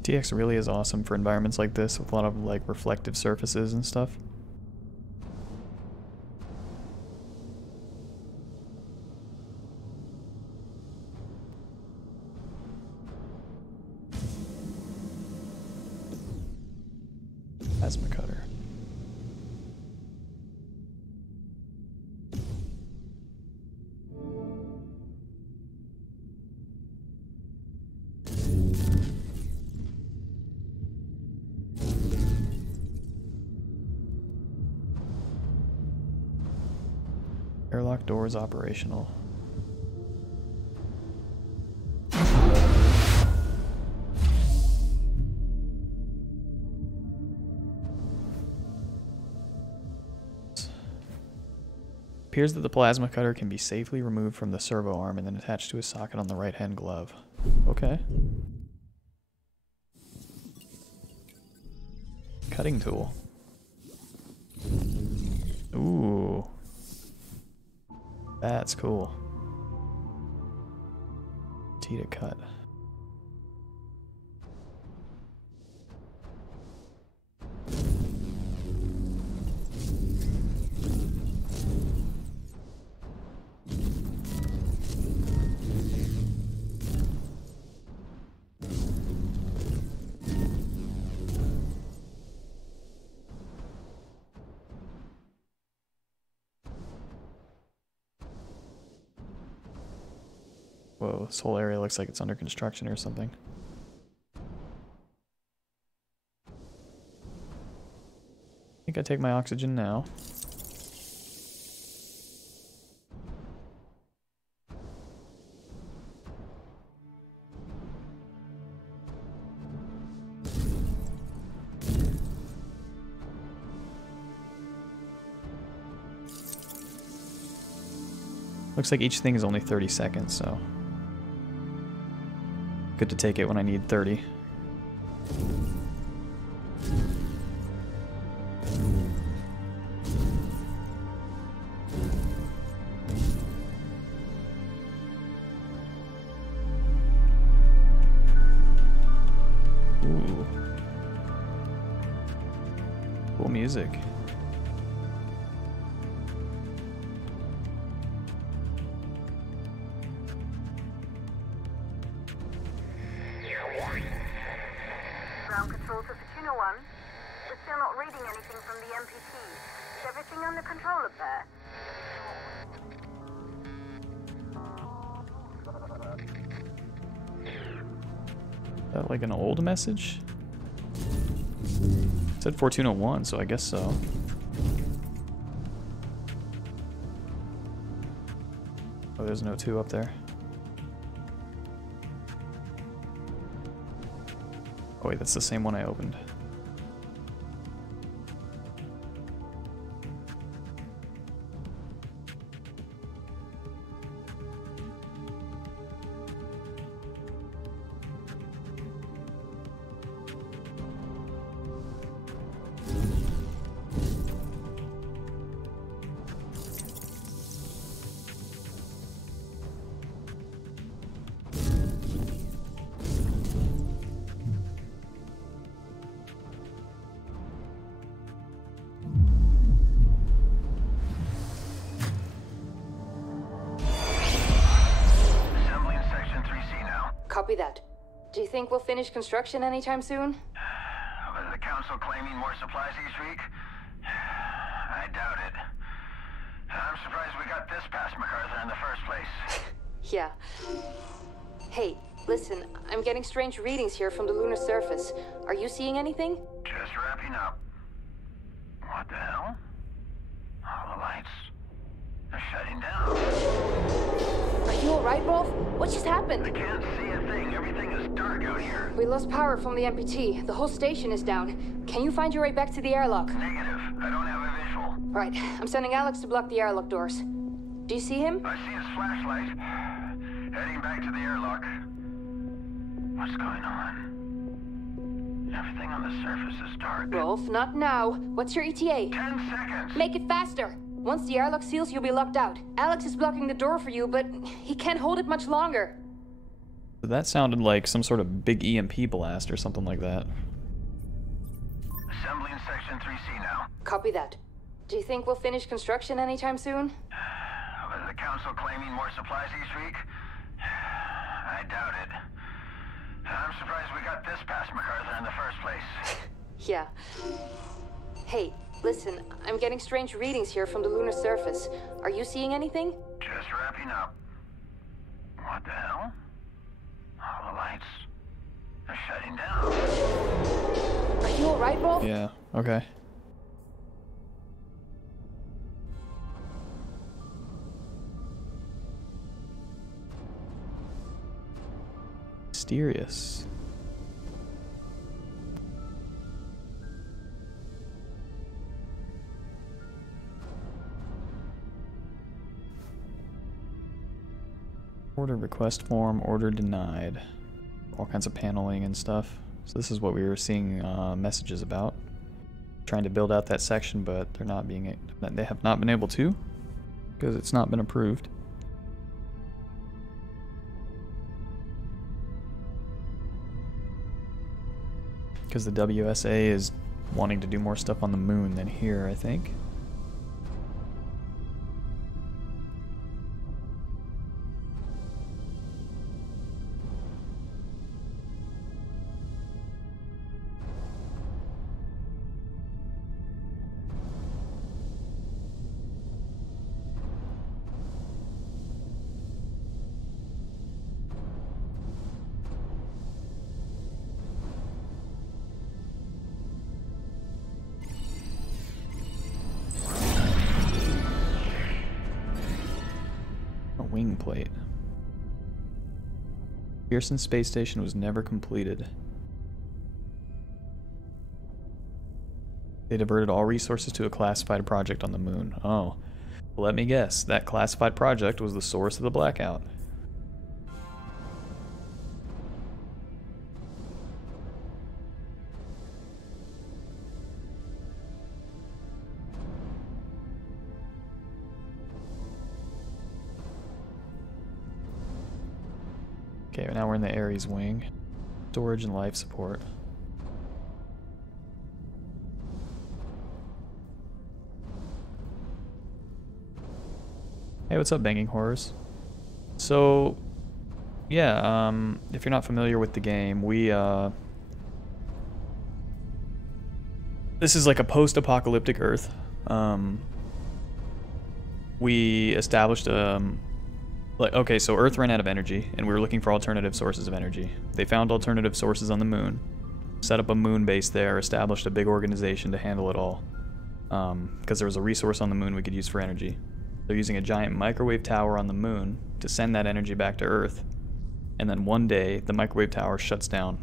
TX really is awesome for environments like this with a lot of like reflective surfaces and stuff. Plasma cutter. Airlock door is operational. Appears that the plasma cutter can be safely removed from the servo arm and then attached to a socket on the right-hand glove. Okay. Cutting tool. Ooh. That's cool. T to cut. Whoa, this whole area looks like it's under construction or something. I think I take my oxygen now. Looks like each thing is only 30 seconds, so good to take it when I need 30. Ooh. Cool music. Ground control to Fortuna 1. We're still not reading anything from the MPT. Is everything under control up there? Is that like an old message? It said Fortuna 1, so I guess so. Oh, there's no 2 up there. Oh wait, that's the same one I opened. Copy that. Do you think we'll finish construction anytime soon? Was the council claiming more supplies each week? I doubt it. I'm surprised we got this past MacArthur in the first place. Yeah. Hey, listen, I'm getting strange readings here from the lunar surface. Are you seeing anything? Just wrapping up. What the hell? All the lights are shutting down. Are you alright, Rolf? What just happened? I can't see a thing. Everything is dark out here. We lost power from the MPT. The whole station is down. Can you find your way back to the airlock? Negative. I don't have a visual. Right. I'm sending Alex to block the airlock doors. Do you see him? I see his flashlight. Heading back to the airlock. What's going on? Everything on the surface is dark. Rolf, not now. What's your ETA? 10 seconds. Make it faster. Once the airlock seals, you'll be locked out. Alex is blocking the door for you, but he can't hold it much longer. That sounded like some sort of big EMP blast or something like that. Assembling section 3C now. Copy that. Do you think we'll finish construction anytime soon? Was the council claiming more supplies each week? I doubt it. I'm surprised we got this past MacArthur in the first place. Yeah. Hey, listen, I'm getting strange readings here from the lunar surface. Are you seeing anything? Just wrapping up. What the hell? All the lights are shutting down. Are you alright, Rolf? Yeah, okay. Mysterious. Order request form, order denied. All kinds of paneling and stuff. So this is what we were seeing messages about. Trying to build out that section, but they have not been able to because it's not been approved. Because the WSA is wanting to do more stuff on the moon than here, I think. Wing plate. Pearson Space Station was never completed. They diverted all resources to a classified project on the moon. Oh. Well, let me guess. That classified project was the source of the blackout. Okay, now we're in the Ares wing. Storage and life support. Hey, what's up, Banging Horrors? So, yeah, if you're not familiar with the game, this is like a post-apocalyptic Earth. We established okay, so Earth ran out of energy, and we were looking for alternative sources of energy. They found alternative sources on the moon, set up a moon base there, established a big organization to handle it all, because there was a resource on the moon we could use for energy. They're using a giant microwave tower on the moon to send that energy back to Earth, and then one day the microwave tower shuts down,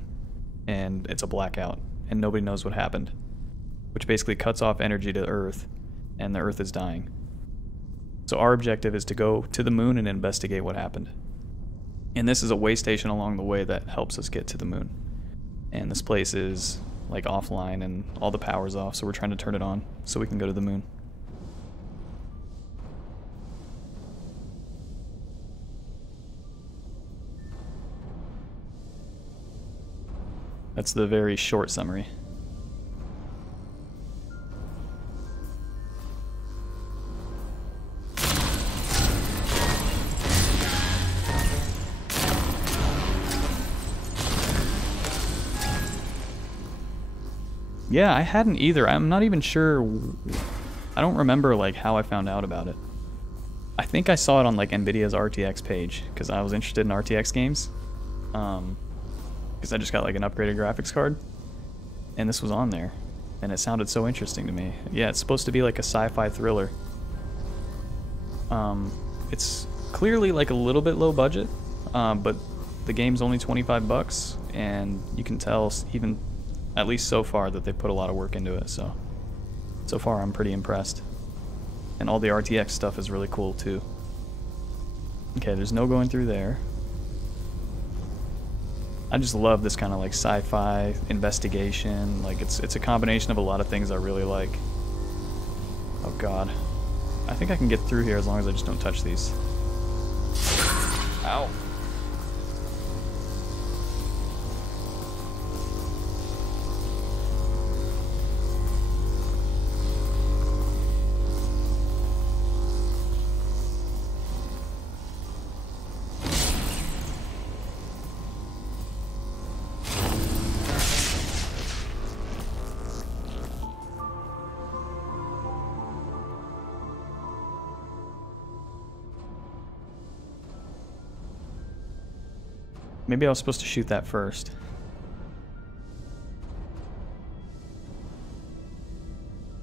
and it's a blackout, and nobody knows what happened, which basically cuts off energy to Earth, and the Earth is dying. So our objective is to go to the moon and investigate what happened. And this is a way station along the way that helps us get to the moon. And this place is like offline and all the power's off, so we're trying to turn it on so we can go to the moon. That's the very short summary. Yeah, I hadn't either. I'm not even sure. I don't remember like how I found out about it. I think I saw it on like NVIDIA's RTX page because I was interested in RTX games. Because I just got like an upgraded graphics card, and this was on there, and it sounded so interesting to me. Yeah, it's supposed to be like a sci-fi thriller. It's clearly like a little bit low budget, but the game's only $25, and you can tell even at least so far that they put a lot of work into it. So far I'm pretty impressed, and all the RTX stuff is really cool too. Okay, there's no going through there. I just love this kind of like sci-fi investigation. Like it's a combination of a lot of things I really like. Oh god. I think I can get through here as long as I just don't touch these. Ow. Maybe I was supposed to shoot that first.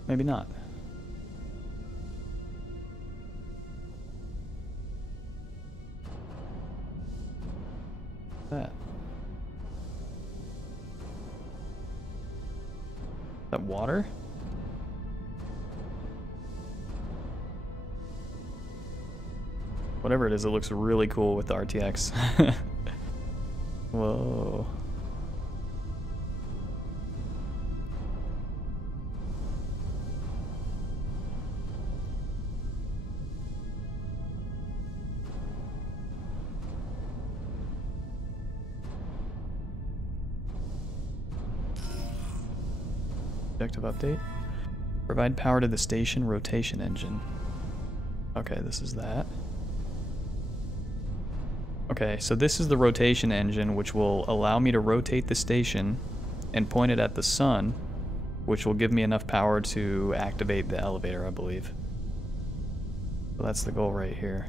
Maybe not. That. That water? Whatever it is, it looks really cool with the RTX. Whoa. Objective update. Provide power to the station rotation engine. Okay, this is that. Okay, so this is the rotation engine, which will allow me to rotate the station and point it at the sun, which will give me enough power to activate the elevator, I believe. So that's the goal right here.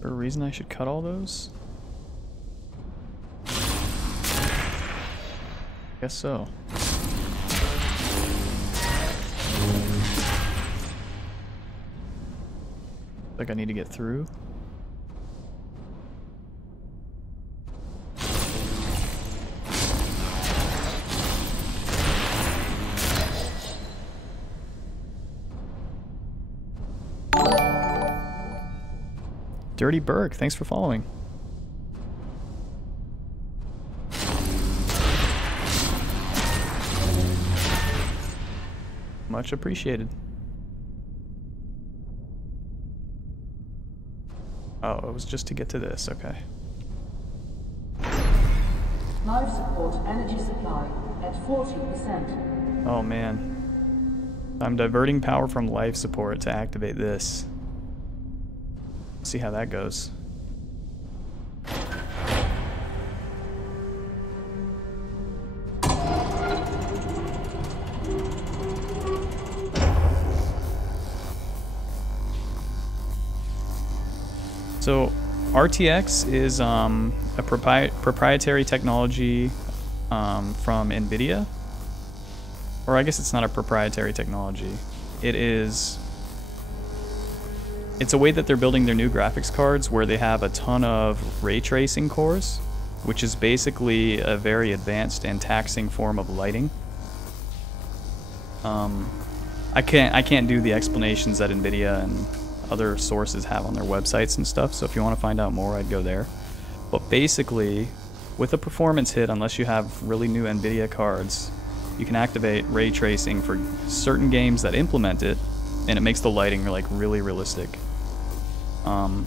Reason I should cut all those? Guess so. Like I need to get through. Dirty Burke, thanks for following. Much appreciated. Oh, it was just to get to this, okay. Life support energy supply at 40%. Oh man. I'm diverting power from life support to activate this. See how that goes. So RTX is a proprietary technology from NVIDIA. Or I guess it's not a proprietary technology. It's a way that they're building their new graphics cards where they have a ton of ray tracing cores, which is basically a very advanced and taxing form of lighting. I can't do the explanations that NVIDIA and other sources have on their websites and stuff, so if you want to find out more, I'd go there. But basically, with a performance hit, unless you have really new NVIDIA cards, you can activate ray tracing for certain games that implement it, and it makes the lighting like really realistic.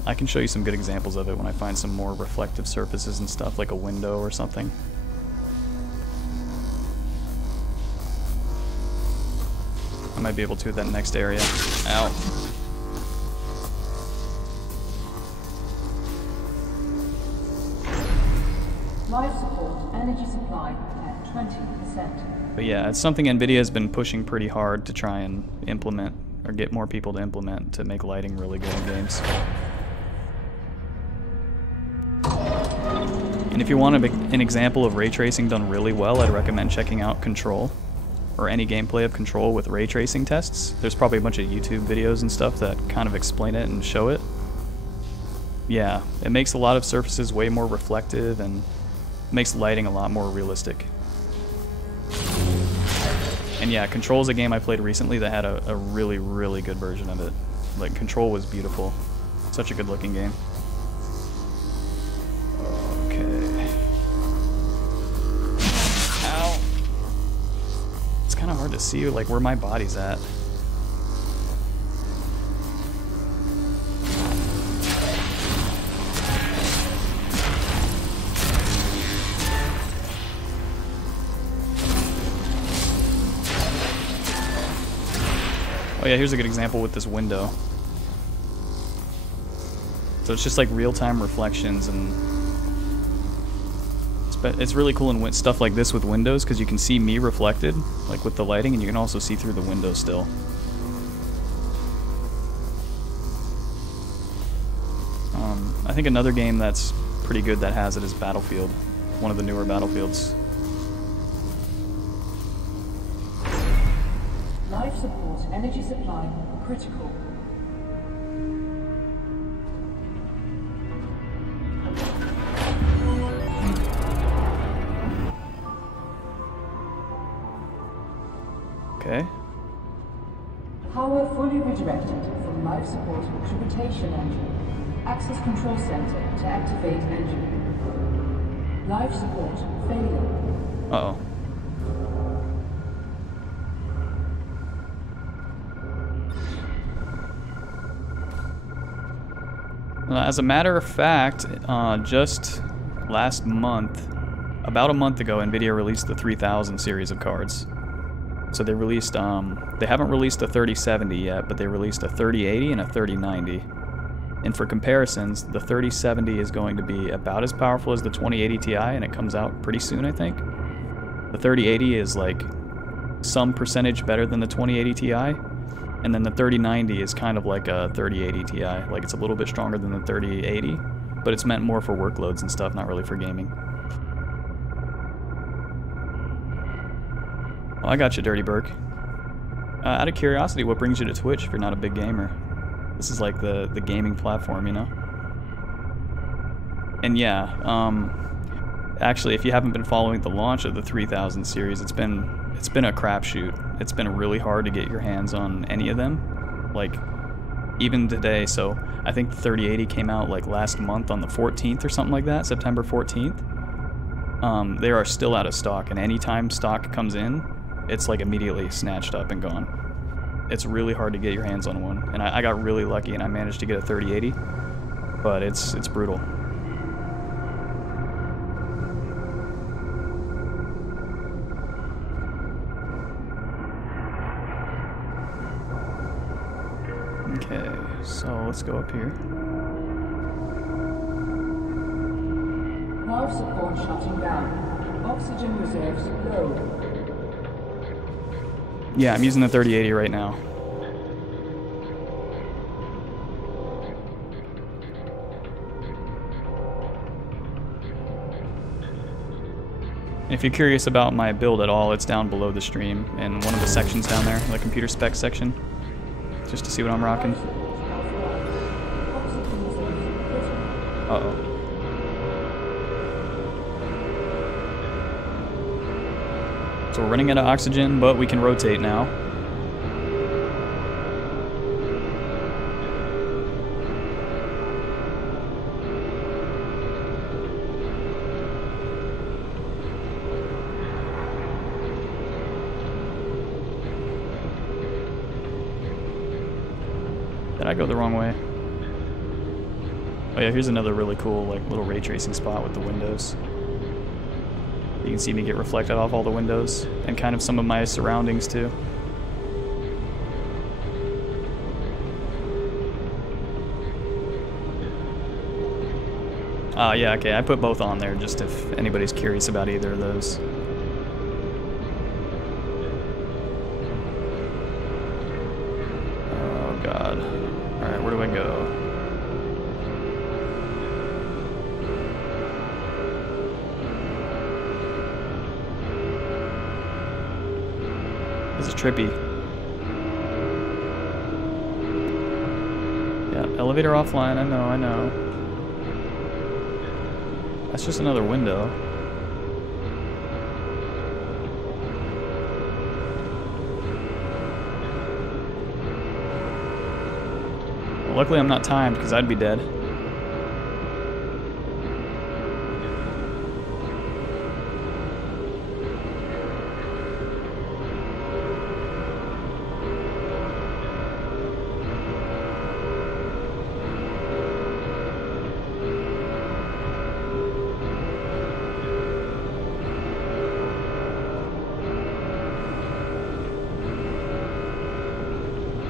I can show you some good examples of it when I find some more reflective surfaces and stuff, like a window or something. I might be able to at that next area. Ow. Life support, energy supply at 20%. But yeah, it's something NVIDIA has been pushing pretty hard to try and implement, or get more people to implement, to make lighting really good in games. And if you want an example of ray tracing done really well, I'd recommend checking out Control, or any gameplay of Control with ray tracing tests. There's probably a bunch of YouTube videos and stuff that kind of explain it and show it. Yeah, it makes a lot of surfaces way more reflective and makes lighting a lot more realistic. And yeah, Control is a game I played recently that had a really, really good version of it. Like, Control was beautiful. Such a good looking game. Okay. Ow. It's kind of hard to see, like, where my body's at. Oh yeah, here's a good example with this window. So it's just like real-time reflections, and it's really cool in stuff like this with windows, because you can see me reflected, like with the lighting, and you can also see through the window still. I think another game that's pretty good that has it is Battlefield, one of the newer Battlefields. Life support, energy supply, critical. Okay. Power fully redirected from life support to rotation engine. Access control center to activate engine. Life support failure. Uh-oh. As a matter of fact, just last month, about a month ago, NVIDIA released the 3000 series of cards. So they released, they haven't released a 3070 yet, but they released a 3080 and a 3090. And for comparisons, the 3070 is going to be about as powerful as the 2080 Ti, and it comes out pretty soon, I think. The 3080 is like some percentage better than the 2080 Ti. And then the 3090 is kind of like a 3080 Ti. Like, it's a little bit stronger than the 3080, but it's meant more for workloads and stuff, not really for gaming. Well, I got you, Dirty Burke. Out of curiosity, what brings you to Twitch if you're not a big gamer? This is like the gaming platform, you know? And yeah, actually, if you haven't been following the launch of the 3000 series, it's been a crapshoot. It's been really hard to get your hands on any of them, like even today. So I think the 3080 came out like last month on the 14th or something like that, September 14th. They are still out of stock, and anytime stock comes in, it's like immediately snatched up and gone. It's really hard to get your hands on one, and I got really lucky and I managed to get a 3080, but it's brutal. Okay, so let's go up here. Life support shutting down. Oxygen reserves low. Yeah, I'm using the 3080 right now. If you're curious about my build at all, it's down below the stream in one of the sections down there, the computer specs section, just to see what I'm rocking. Uh-oh. So we're running out of oxygen, but we can rotate now. Did I go the wrong way? Oh yeah, here's another really cool like little ray tracing spot with the windows. You can see me get reflected off all the windows and kind of some of my surroundings too. Yeah, okay, I put both on there just if anybody's curious about either of those. Oh god. Alright, where do I go? This is trippy. Yeah, elevator offline, I know. That's just another window. Well, luckily I'm not timed because I'd be dead.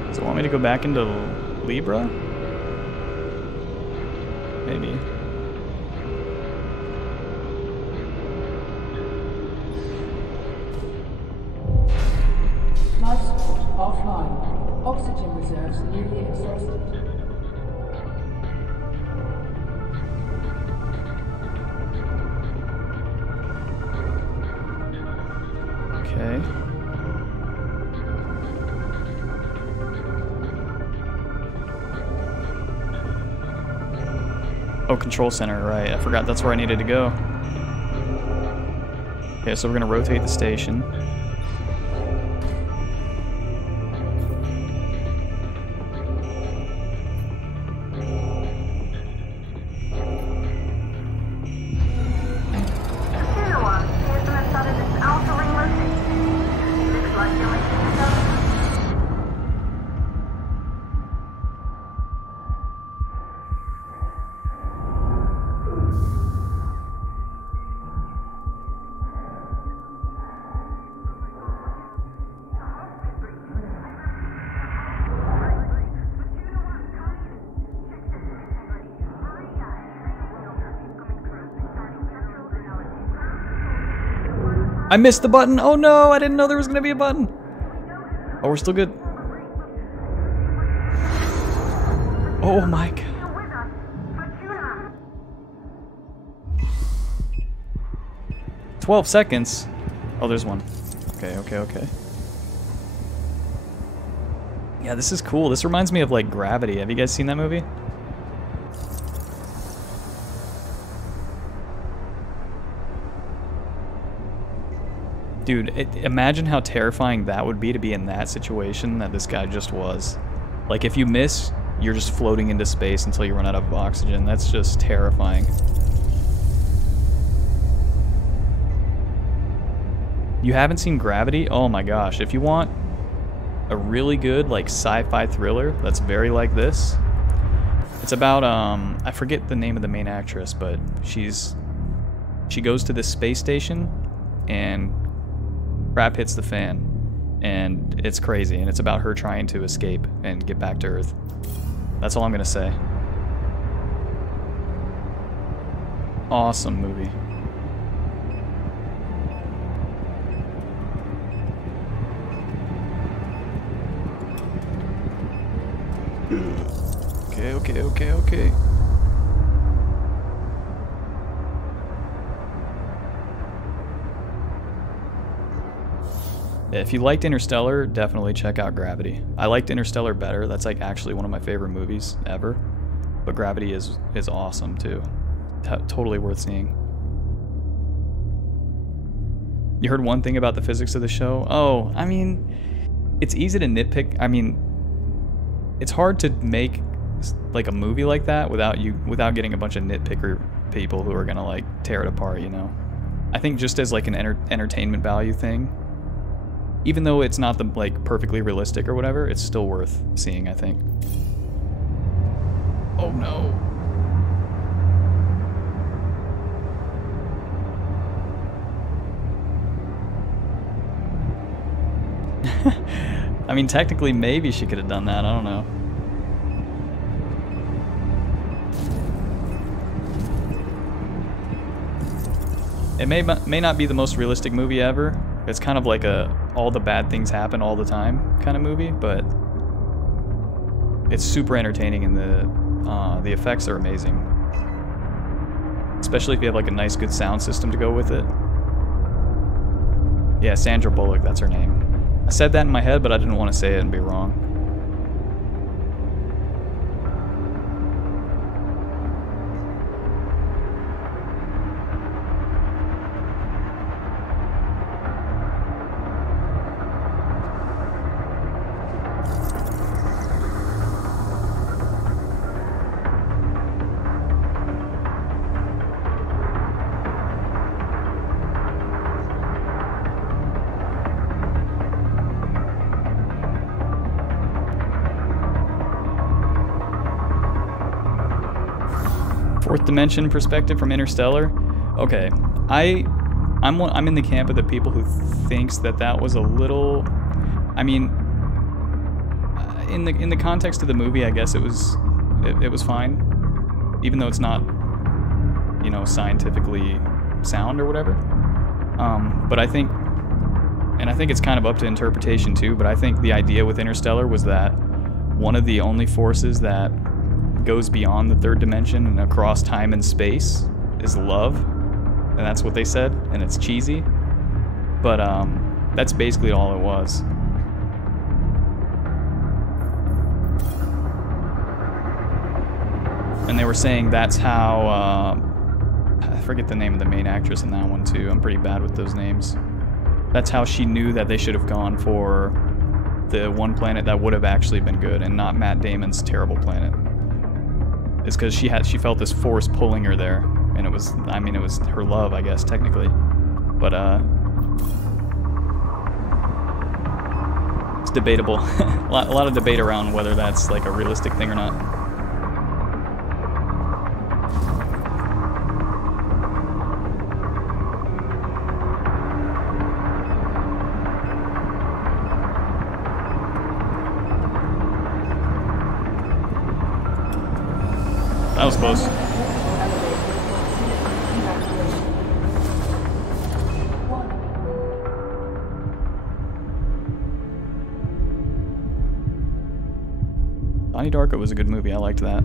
Does it want me to go back into Libra? Maybe. Life support offline. Oxygen reserves nearly exhausted. Okay. Oh, control center, right. I forgot that's where I needed to go. Okay, so we're gonna rotate the station. I missed the button. Oh no, I didn't know there was gonna be a button. Oh, we're still good. Oh my god. "12 seconds. Oh, there's one. Okay. Yeah, this is cool. This reminds me of like Gravity. Have you guys seen that movie? Dude, imagine how terrifying that would be to be in that situation that this guy just was. Like, if you miss, you're just floating into space until you run out of oxygen. That's just terrifying. You haven't seen Gravity? Oh my gosh. If you want a really good, like, sci-fi thriller that's very like this, it's about, I forget the name of the main actress, but she goes to this space station and crap hits the fan, and it's crazy, and it's about her trying to escape and get back to Earth. That's all I'm gonna say. Awesome movie. Okay. If you liked Interstellar, definitely check out Gravity. I liked Interstellar better. That's like actually one of my favorite movies ever. But Gravity is awesome too. Totally worth seeing. You heard one thing about the physics of the show? Oh, I mean, it's easy to nitpick. I mean, it's hard to make like a movie like that without getting a bunch of nitpicker people who are gonna like tear it apart, you know? I think just as like an entertainment value thing, even though it's not the like perfectly realistic or whatever, it's still worth seeing, I think. Oh no. I mean, technically, maybe she could have done that. I don't know. It may not be the most realistic movie ever. It's kind of like a all the bad things happen all the time kind of movie, but it's super entertaining, and the effects are amazing. Especially if you have like a nice, good sound system to go with it. Yeah, Sandra Bullock, that's her name. I said that in my head, but I didn't want to say it and be wrong. Fourth dimension perspective from Interstellar. Okay, I'm in the camp of the people who thinks that was a little. I mean, in the context of the movie, I guess it was fine, even though it's not, you know, scientifically sound or whatever. But I think it's kind of up to interpretation too. But I think the idea with Interstellar was that one of the only forces that goes beyond the third dimension and across time and space is love, and that's what they said, and it's cheesy, but that's basically all it was. And they were saying that's how I forget the name of the main actress in that one too. I'm pretty bad with those names. That's how she knew that they should have gone for the one planet that would have actually been good and not Matt Damon's terrible planet. Is because she felt this force pulling her there, and it was her love, I guess, technically, but it's debatable. a lot of debate around whether that's like a realistic thing or not. That was close. Donnie Darko was a good movie. I liked that.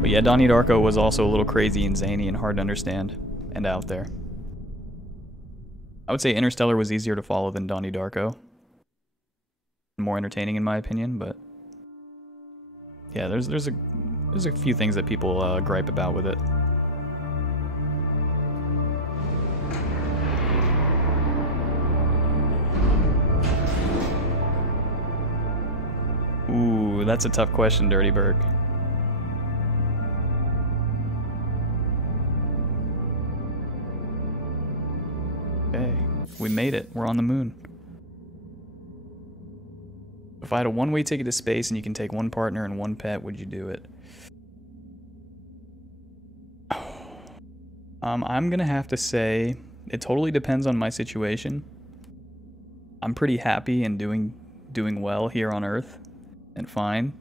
But yeah, Donnie Darko was also a little crazy and zany and hard to understand and out there. I would say Interstellar was easier to follow than Donnie Darko. More entertaining in my opinion, but yeah, there's a few things that people gripe about with it. Ooh, that's a tough question, Dirty Berg. Okay, we made it. We're on the moon. If I had a one-way ticket to space and you can take one partner and one pet, would you do it? I'm gonna have to say it totally depends on my situation. I'm pretty happy and doing well here on Earth and fine.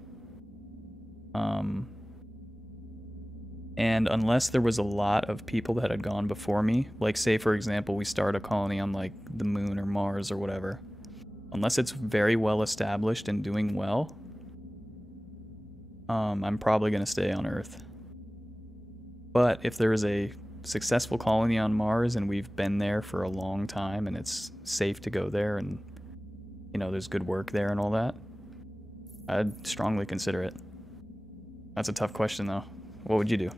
And unless there was a lot of people that had gone before me, like say for example we start a colony on like the moon or Mars or whatever, unless it's very well established and doing well, I'm probably going to stay on Earth. But if there is a successful colony on Mars and we've been there for a long time and it's safe to go there and, you know, there's good work there and all that, I'd strongly consider it. That's a tough question though. What would you do?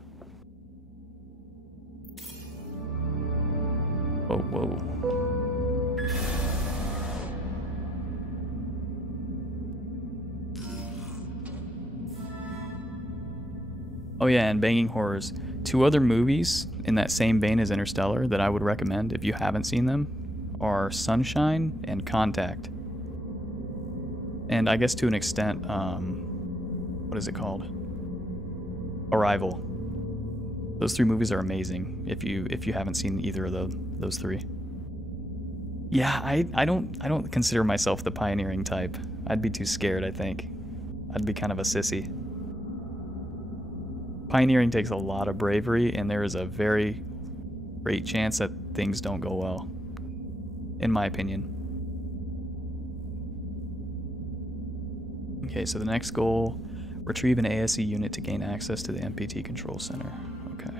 Whoa, whoa. Oh yeah, and Banging Horrors. Two other movies in that same vein as Interstellar that I would recommend if you haven't seen them are Sunshine and Contact. And I guess to an extent, what is it called? Arrival. Those 3 movies are amazing if you haven't seen either of those 3. Yeah, I don't consider myself the pioneering type. I'd be too scared, I think. I'd be kind of a sissy. Pioneering takes a lot of bravery, and there is a very great chance that things don't go well, in my opinion. Okay, so the next goal, retrieve an ASE unit to gain access to the MPT control center. Okay.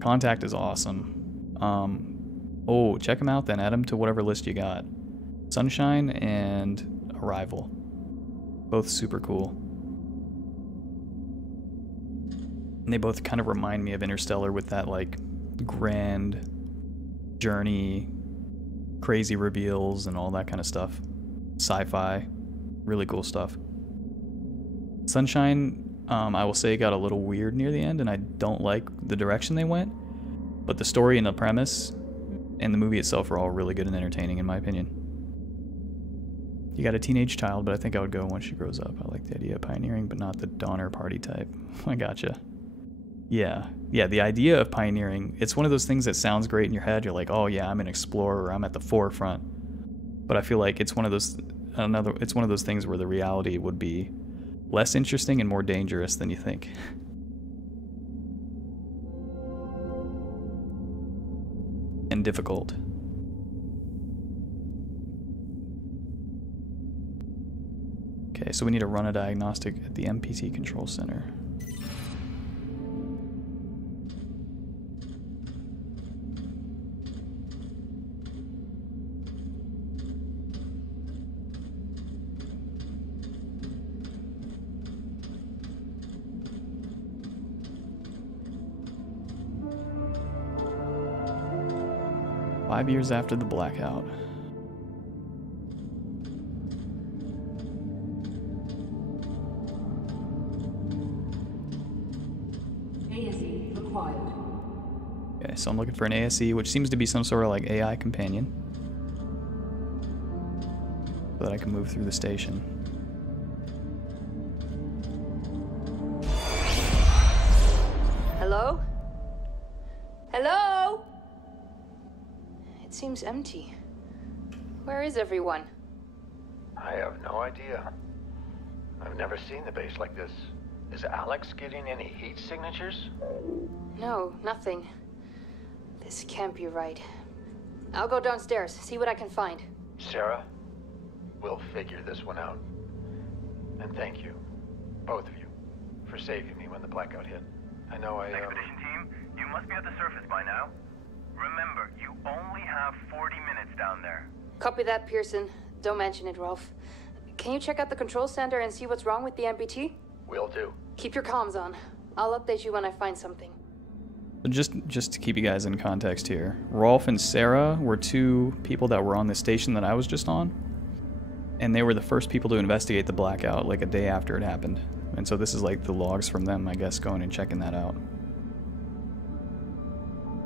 Contact is awesome. Oh, check them out then. Add them to whatever list you got. Sunshine and Arrival. Both super cool. And they both kind of remind me of Interstellar with that like grand journey, crazy reveals and all that kind of stuff. Sci-fi, really cool stuff. Sunshine, I will say, got a little weird near the end, and I don't like the direction they went. But the story and the premise and the movie itself are all really good and entertaining, in my opinion. You got a teenage child, but I think I would go once she grows up. I like the idea of pioneering, but not the Donner Party type. I gotcha. Yeah, the idea of pioneering, it's one of those things that sounds great in your head. You're like, oh yeah, I'm an explorer, I'm at the forefront. But I feel like it's one of those things where the reality would be less interesting and more dangerous than you think. And difficult. Okay, so we need to run a diagnostic at the MPT control center. Five years after the blackout. ASE required. Okay, so I'm looking for an ASE, which seems to be some sort of like AI companion, so that I can move through the station. Hello? Hello? It seems empty. Where is everyone? I have no idea. I've never seen the base like this. Is Alex getting any heat signatures? No, nothing. This can't be right. I'll go downstairs, see what I can find. Sarah, we'll figure this one out. And thank you, both of you, for saving me when the blackout hit. I know Expedition team, you must be at the surface by now. Remember, you only have 40 minutes down there. Copy that, Pearson. Don't mention it, Rolf. Can you check out the control center and see what's wrong with the MPT? Will do. Keep your comms on. I'll update you when I find something. Just to keep you guys in context here, Rolf and Sarah were 2 people that were on the station that I was just on, and they were the first people to investigate the blackout like a day after it happened. And so this is like the logs from them, I guess, going and checking that out.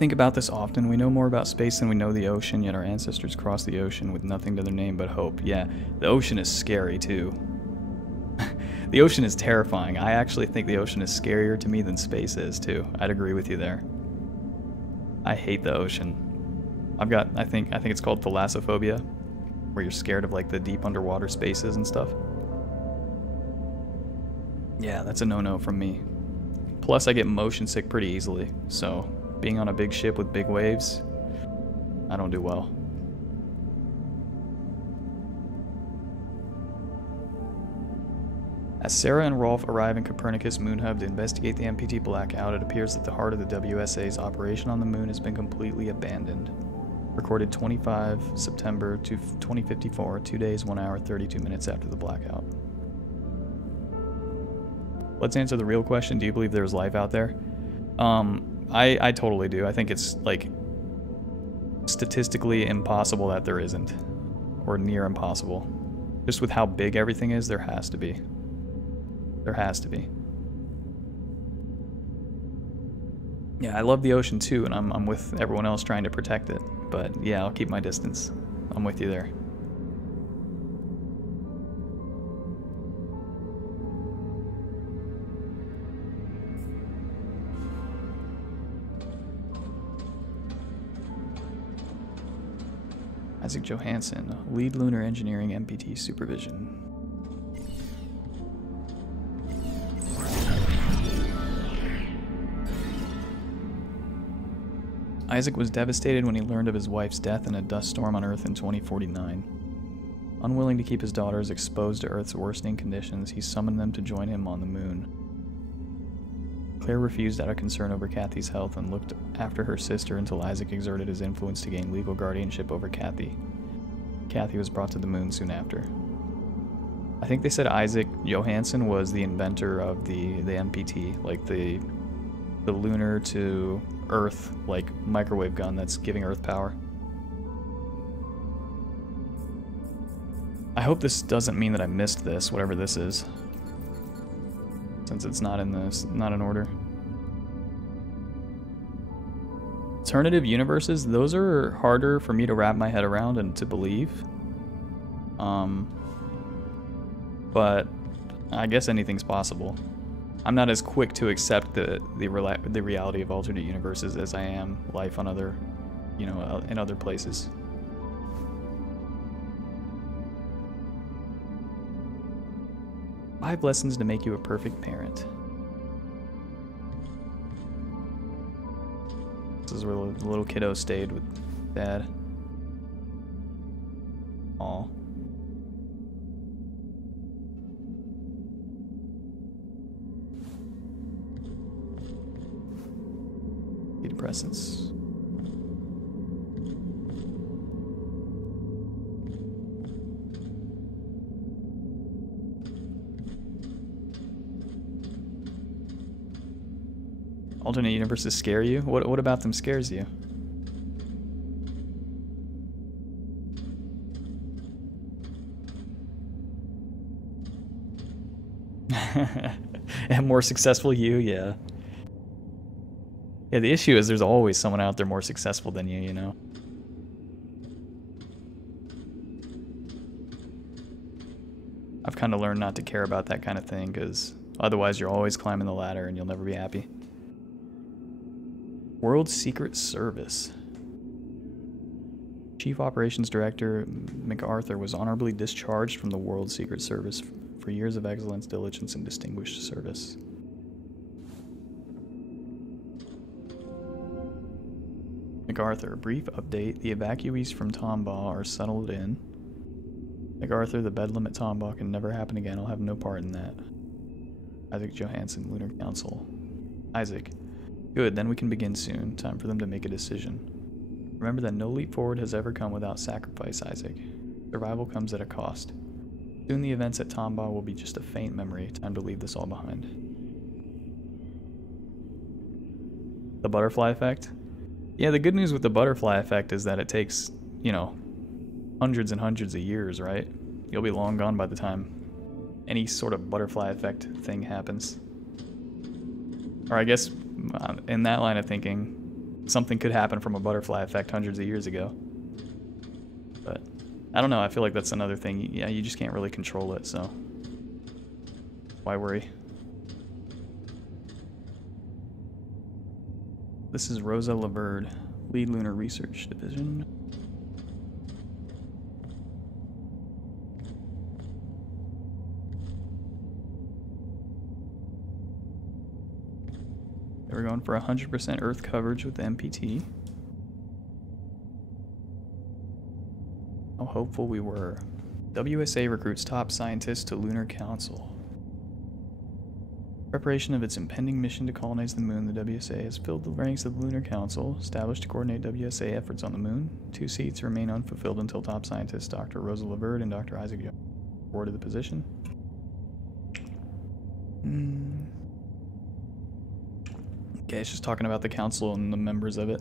Think about this often. We know more about space than we know the ocean, yet our ancestors crossed the ocean with nothing to their name but hope. Yeah, the ocean is scary too. The ocean is terrifying. I actually think the ocean is scarier to me than space is too. I'd agree with you there. I hate the ocean. I think it's called thalassophobia, where you're scared of like the deep underwater spaces and stuff. Yeah, that's a no-no from me. Plus I get motion sick pretty easily, so being on a big ship with big waves, I don't do well. As Sarah and Rolf arrive in Copernicus Moon Hub to investigate the MPT blackout, it appears that the heart of the WSA's operation on the moon has been completely abandoned. Recorded 25 September 2054, 2 days, 1 hour, 32 minutes after the blackout. Let's answer the real question. Do you believe there's life out there? I totally do. I think it's like statistically impossible that there isn't, or near impossible. Just with how big everything is, there has to be. There has to be. Yeah, I love the ocean too, and I'm with everyone else trying to protect it. But yeah, I'll keep my distance. I'm with you there. Isaac Johansson, lead lunar engineering MPT supervision. Isaac was devastated when he learned of his wife's death in a dust storm on Earth in 2049. Unwilling to keep his daughters exposed to Earth's worsening conditions, he summoned them to join him on the moon. Claire refused out of concern over Kathy's health and looked after her sister until Isaac exerted his influence to gain legal guardianship over Kathy. Kathy was brought to the moon soon after. I think they said Isaac Johansson was the inventor of the MPT, like the lunar to Earth, like, microwave gun that's giving Earth power. I hope this doesn't mean that I missed this, whatever this is, since it's not in order. Alternative universes, those are harder for me to wrap my head around and to believe. But I guess anything's possible. I'm not as quick to accept the reality of alternate universes as I am life on other, in other places. Five lessons to make you a perfect parent. This is where the little kiddo stayed with Dad. Aw. Antidepressants. Alternate universes scare you? What about them scares you? And more successful you, yeah. Yeah, the issue is there's always someone out there more successful than you, you know? I've kind of learned not to care about that kind of thing, because otherwise you're always climbing the ladder and you'll never be happy. World Secret Service. Chief Operations Director MacArthur was honorably discharged from the World Secret Service for years of excellence, diligence, and distinguished service. MacArthur, a brief update. The evacuees from Tombaugh are settled in. MacArthur, the bedlam at Tombaugh can never happen again. I'll have no part in that. Isaac Johansson, Lunar Council. Isaac. Good, then we can begin soon. Time for them to make a decision. Remember that no leap forward has ever come without sacrifice, Isaac. Survival comes at a cost. Soon the events at Tombaugh will be just a faint memory. Time to leave this all behind. The butterfly effect? Yeah, the good news with the butterfly effect is that it takes, hundreds and hundreds of years, right? You'll be long gone by the time any sort of butterfly effect thing happens. Or I guess, in that line of thinking, something could happen from a butterfly effect hundreds of years ago. But, I don't know, I feel like that's another thing. Yeah, you just can't really control it, so why worry? This is Rosa Laverde, Lead Lunar Research Division. We're going for 100% Earth coverage with the MPT. How hopeful we were. WSA recruits top scientists to Lunar Council. Preparation of its impending mission to colonize the moon, the WSA has filled the ranks of the Lunar Council, established to coordinate WSA efforts on the moon. 2 seats remain unfulfilled until top scientists Dr. Rosa Laverde and Dr. Isaac Johansson awarded the position. Okay, it's just talking about the council and the members of it.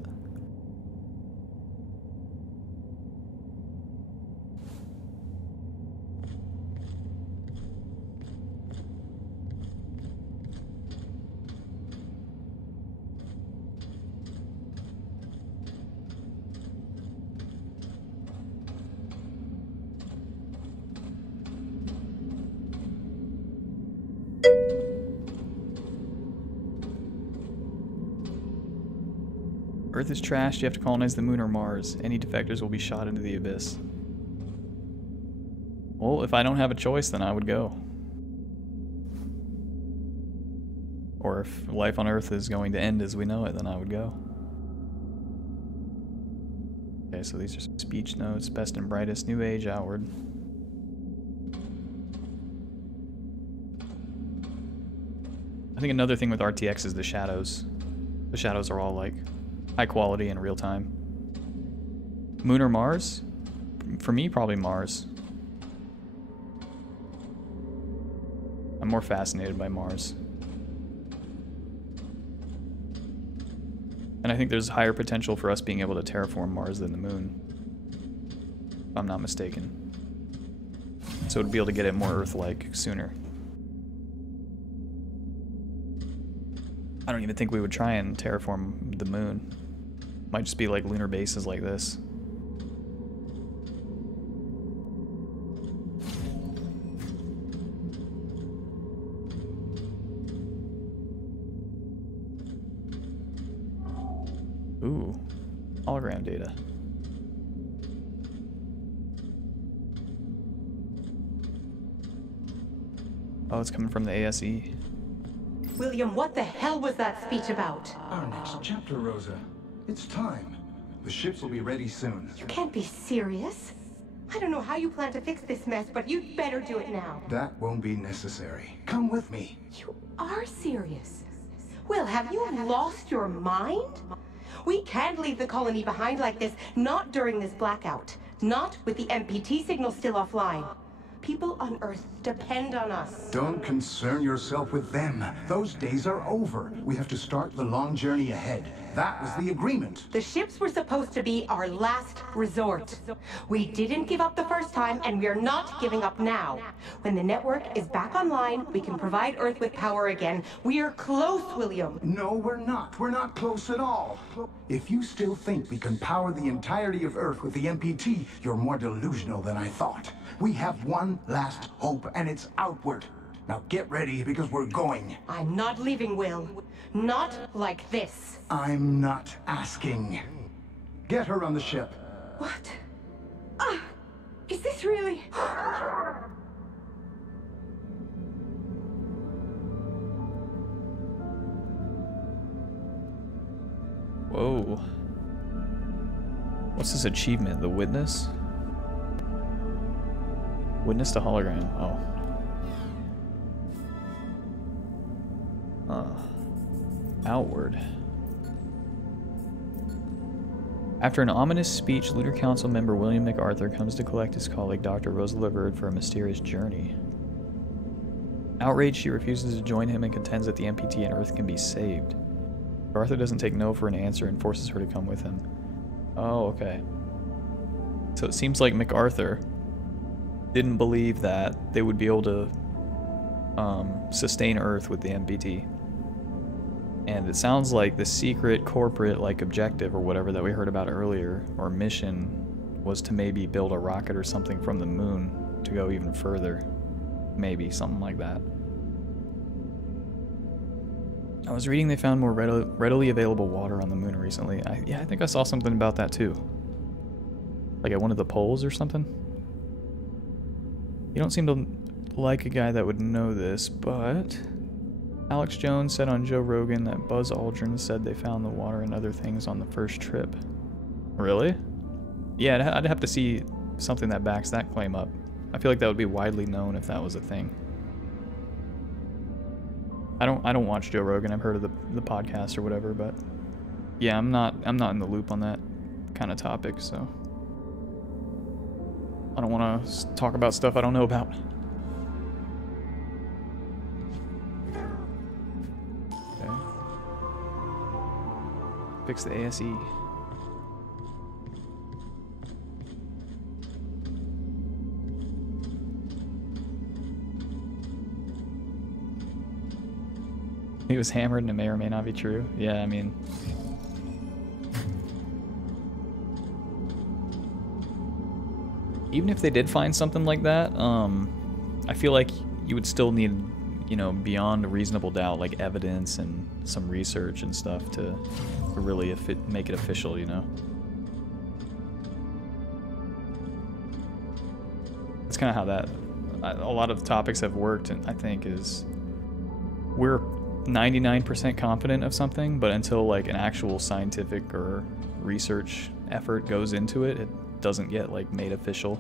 Earth is trashed, you have to colonize the moon or Mars. Any defectors will be shot into the abyss. Well, if I don't have a choice, then I would go. Or if life on Earth is going to end as we know it, then I would go. Okay, so these are some speech notes. Best and brightest, new age, outward. I think another thing with RTX is the shadows. The shadows are all like high quality and real time. Moon or Mars? For me, probably Mars. I'm more fascinated by Mars. And I think there's higher potential for us being able to terraform Mars than the moon, if I'm not mistaken. So we'd be able to get it more Earth-like sooner. I don't even think we would try and terraform the moon. Might just be like lunar bases like this. Ooh, hologram data. Oh, it's coming from the ASE. William, what the hell was that speech about? Our next chapter, Rosa. It's time. The ships will be ready soon. You can't be serious. I don't know how you plan to fix this mess, but you'd better do it now. That won't be necessary. Come with me. You are serious. Will, have you lost your mind? We can't leave the colony behind like this, not during this blackout. Not with the MPT signal still offline. People on Earth depend on us. Don't concern yourself with them. Those days are over. We have to start the long journey ahead. That was the agreement. The ships were supposed to be our last resort. We didn't give up the first time, and we're not giving up now. When the network is back online, we can provide Earth with power again. We're close, William. No, we're not. We're not close at all. If you still think we can power the entirety of Earth with the MPT, you're more delusional than I thought. We have one last hope, and it's outward. Now get ready, because we're going. I'm not leaving, Will. Not like this. I'm not asking. Get her on the ship. What? Is this really? Whoa. What's this achievement? The witness? Witness to hologram. Oh. Outward. After an ominous speech, Lunar Council member William MacArthur comes to collect his colleague Dr. Rosa LeVert for a mysterious journey. Outraged, she refuses to join him and contends that the MPT and Earth can be saved. MacArthur doesn't take no for an answer and forces her to come with him. Oh, okay. So it seems like MacArthur didn't believe that they would be able to sustain Earth with the MPT. And it sounds like the secret corporate like objective or whatever that we heard about earlier, or mission, was to maybe build a rocket or something from the moon to go even further. Maybe something like that. I was reading they found more readily available water on the moon recently. Yeah, I think I saw something about that too. Like at one of the poles or something. You don't seem to like a guy that would know this, but Alex Jones said on Joe Rogan that Buzz Aldrin said they found the water and other things on the first trip. Really? Yeah, I'd have to see something that backs that claim up. I feel like that would be widely known if that was a thing. I don't watch Joe Rogan. I've heard of the podcast or whatever, but yeah, I'm not in the loop on that kind of topic, so I don't want to talk about stuff I don't know about. Okay. Fix the ASE. He was hammered and it may or may not be true. Yeah, I mean... Even if they did find something like that, I feel like you would still need, you know, beyond a reasonable doubt, like evidence and some research and stuff to really make it official, you know? That's kind of how that, a lot of the topics have worked, and I think is we're 99% confident of something, but until like an actual scientific or research effort goes into it, it doesn't get like made official.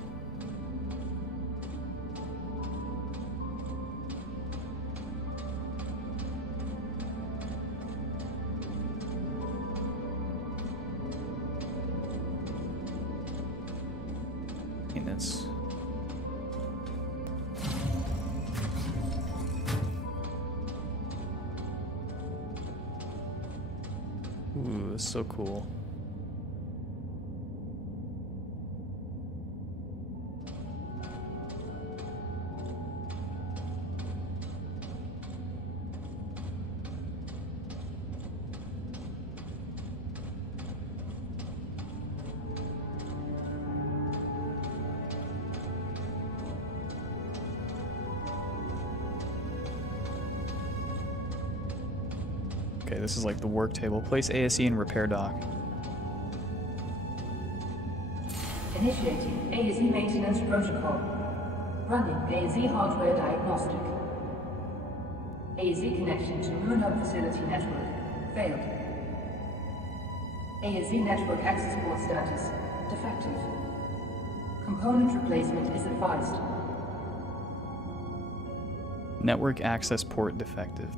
Maintenance. Ooh, that's so cool. Okay, this is like the work table. Place ASE in repair dock. Initiating ASE maintenance protocol. Running ASE hardware diagnostic. ASE connection to Moon Hub facility network failed. ASE network access port status defective. Component replacement is advised. Network access port defective.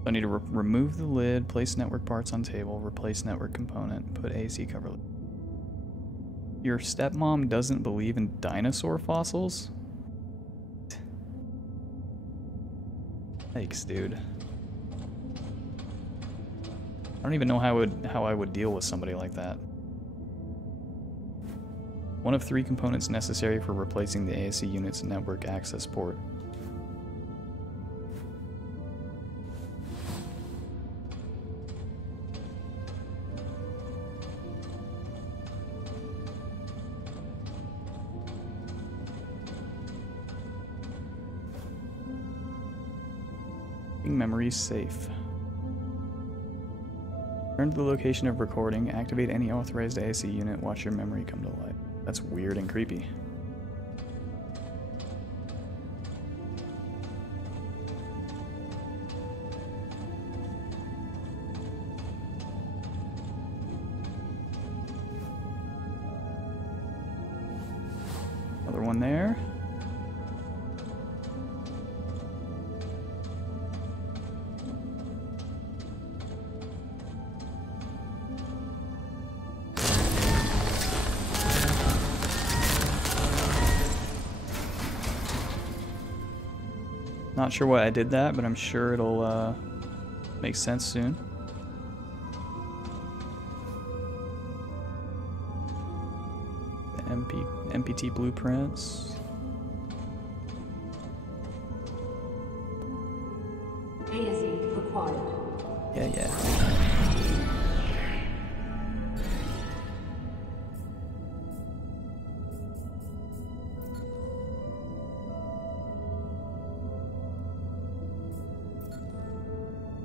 So I need to remove the lid, place network parts on table, replace network component, put ASE cover lid. Your stepmom doesn't believe in dinosaur fossils? Thanks, dude. I don't even know how I would deal with somebody like that. One of 3 components necessary for replacing the ASE unit's network access port. Memory safe. Turn to the location of recording, activate any authorized ASE unit, watch your memory come to life. That's weird and creepy. Another one there. Not sure why I did that, but I'm sure it'll make sense soon. The MPT blueprints. ASE required. Yeah.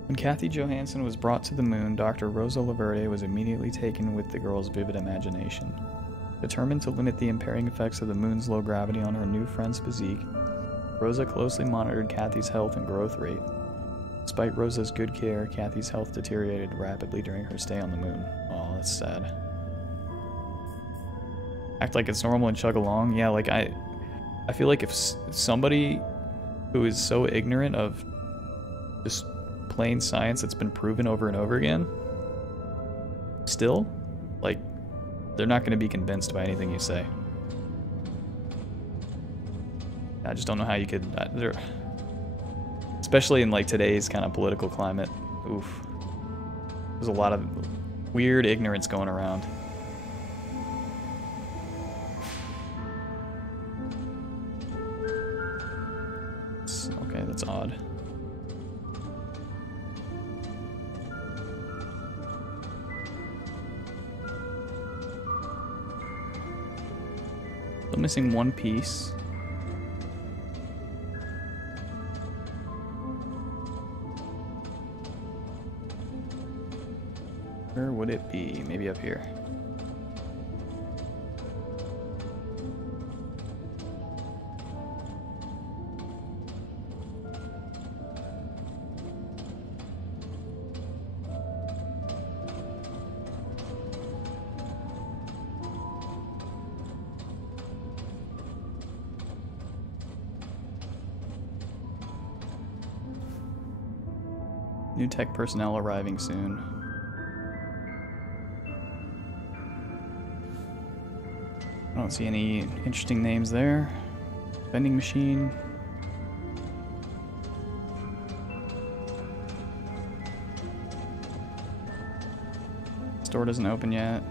When Kathy Johansson was brought to the moon, Dr. Rosa Laverde was immediately taken with the girl's vivid imagination. Determined to limit the impairing effects of the moon's low gravity on her new friend's physique, Rosa closely monitored Kathy's health and growth rate. Despite Rosa's good care, Kathy's health deteriorated rapidly during her stay on the moon. Oh, that's sad. Act like it's normal and chug along. Yeah, like I feel like if somebody who is so ignorant of just plain science that's been proven over and over again, still, like, they're not going to be convinced by anything you say. I just don't know how you could, especially in like today's kind of political climate. Oof. There's a lot of weird ignorance going around. Okay, that's odd. Still missing one piece. Where would it be? Maybe up here. New tech personnel arriving soon. I don't see any interesting names there. Vending machine. Store doesn't open yet.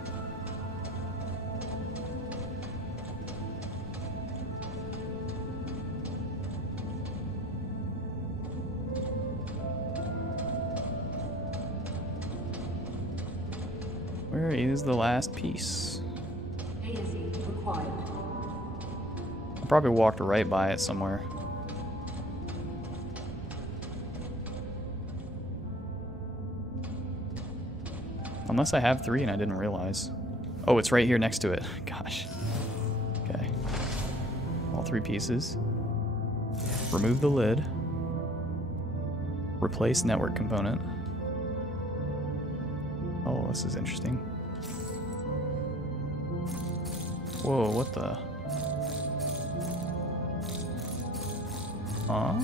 Where is the last piece? I probably walked right by it somewhere. Unless I have 3 and I didn't realize. Oh, it's right here next to it. Gosh. Okay. All 3 pieces. Remove the lid. Replace network component. Oh, this is interesting. Whoa, what the? Huh?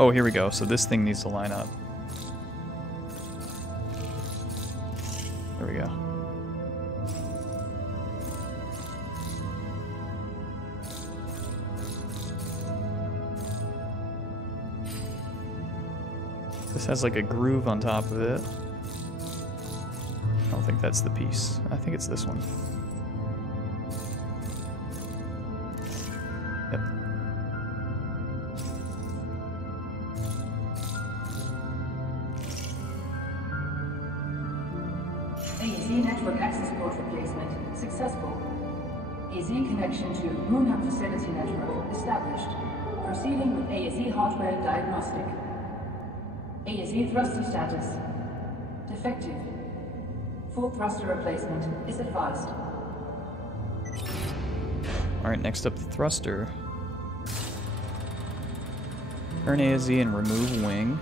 Oh, here we go. So this thing needs to line up. There we go. This has like a groove on top of it. I don't think that's the piece. I think it's this one. Yep. AZ network access port replacement successful. AZ connection to MoonMan facility network established. Proceeding with AZ hardware diagnostic. AZ thruster status defective. Full thruster replacement is advised. Alright, next up the thruster. Turn AZ and remove wing.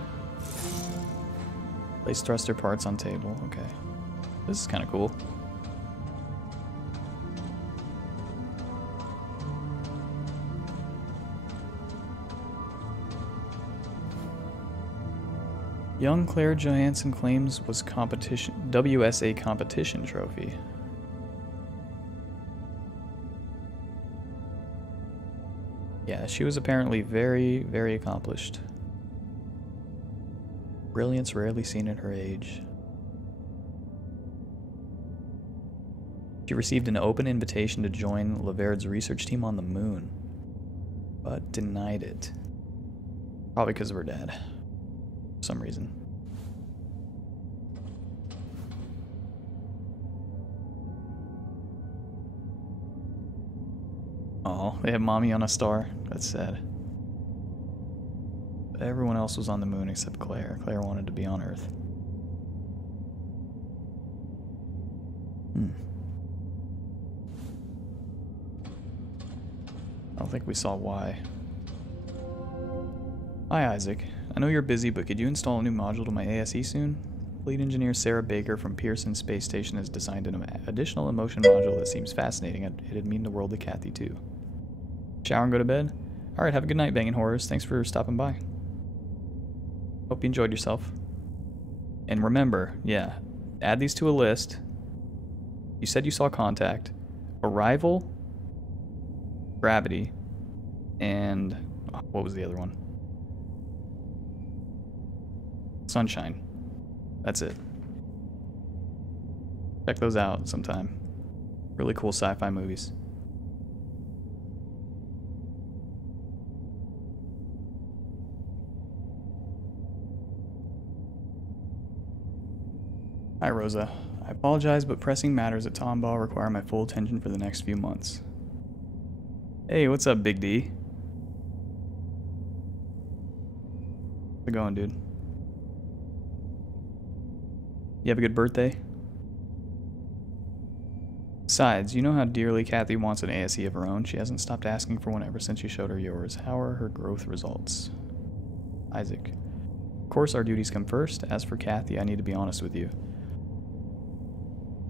Place thruster parts on table. Okay. This is kind of cool. Young Claire Johansson claims was competition WSA competition trophy. Yeah, she was apparently very, very accomplished. Brilliance rarely seen at her age. She received an open invitation to join Laverd's research team on the moon, but denied it. Probably because of her dad. For some reason. Oh, they have mommy on a star. That's sad. But everyone else was on the moon except Claire. Claire wanted to be on Earth. I don't think we saw why. Hi, Isaac. I know you're busy, but could you install a new module to my ASE soon? Lead engineer Sarah Baker from Pearson Space Station has designed an additional emotion module that seems fascinating. It'd mean the world to Kathy, too. Shower and go to bed? Alright, have a good night, Bangin' Horrors. Thanks for stopping by. Hope you enjoyed yourself. And remember, yeah, add these to a list. You said you saw Contact, Arrival, Gravity, and what was the other one? Sunshine. That's it. Check those out sometime. Really cool sci-fi movies. Hi, Rosa. I apologize, but pressing matters at Tomball require my full attention for the next few months. Hey, what's up, Big D? How's it going, dude? You have a good birthday? Besides, you know how dearly Kathy wants an ASE of her own. She hasn't stopped asking for one ever since you showed her yours. How are her growth results? Isaac. Of course, our duties come first. As for Kathy, I need to be honest with you.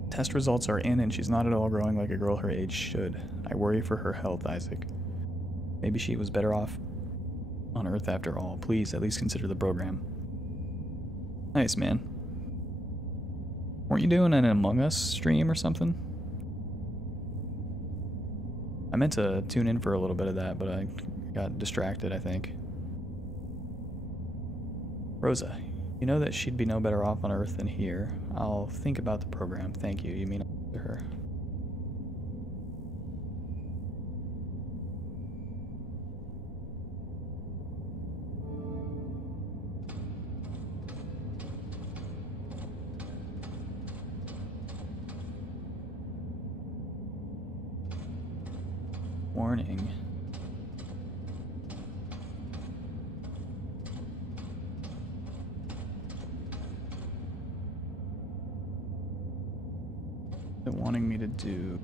Test results are in, and she's not at all growing like a girl her age should. I worry for her health, Isaac. Maybe she was better off on Earth after all. Please, at least consider the program. Nice, man. Weren't you doing an Among Us stream or something? I meant to tune in for a little bit of that, but I got distracted, I think. Rosa, you know that she'd be no better off on Earth than here. I'll think about the program. Thank you. You mean to her. Warning. They're wanting me to do.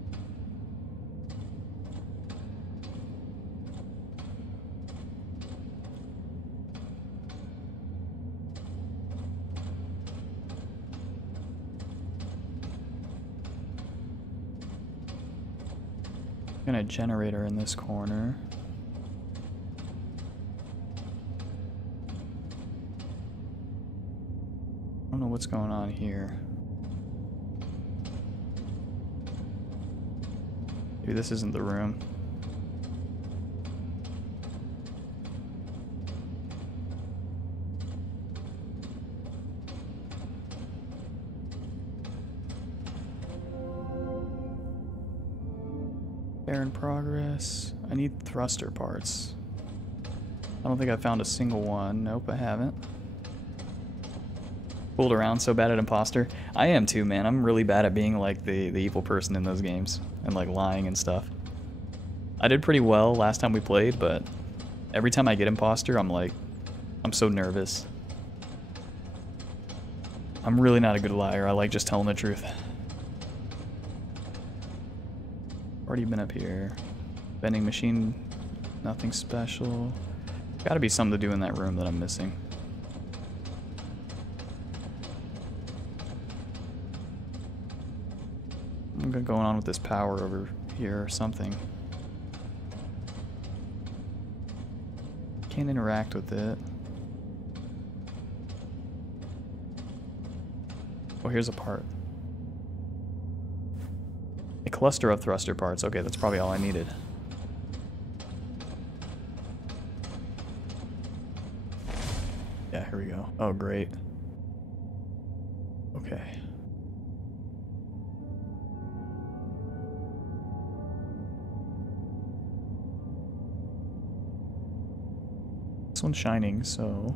Got a generator in this corner. I don't know what's going on here. Maybe this isn't the room. In progress. I need thruster parts. I don't think I found a single one. Nope, I haven't. Fooled around so bad at imposter. I am too, man. I'm really bad at being like the evil person in those games and like lying and stuff. I did pretty well last time we played, but every time I get imposter, I'm so nervous. I'm really not a good liar. I like just telling the truth. Already been up here. Vending machine, nothing special. Gotta be something to do in that room that I'm missing. I'm going on with this power over here or something. Can't interact with it. Oh, here's a part. A cluster of thruster parts. Okay, that's probably all I needed. Yeah, here we go. Oh, great. Okay. This one's shining, so...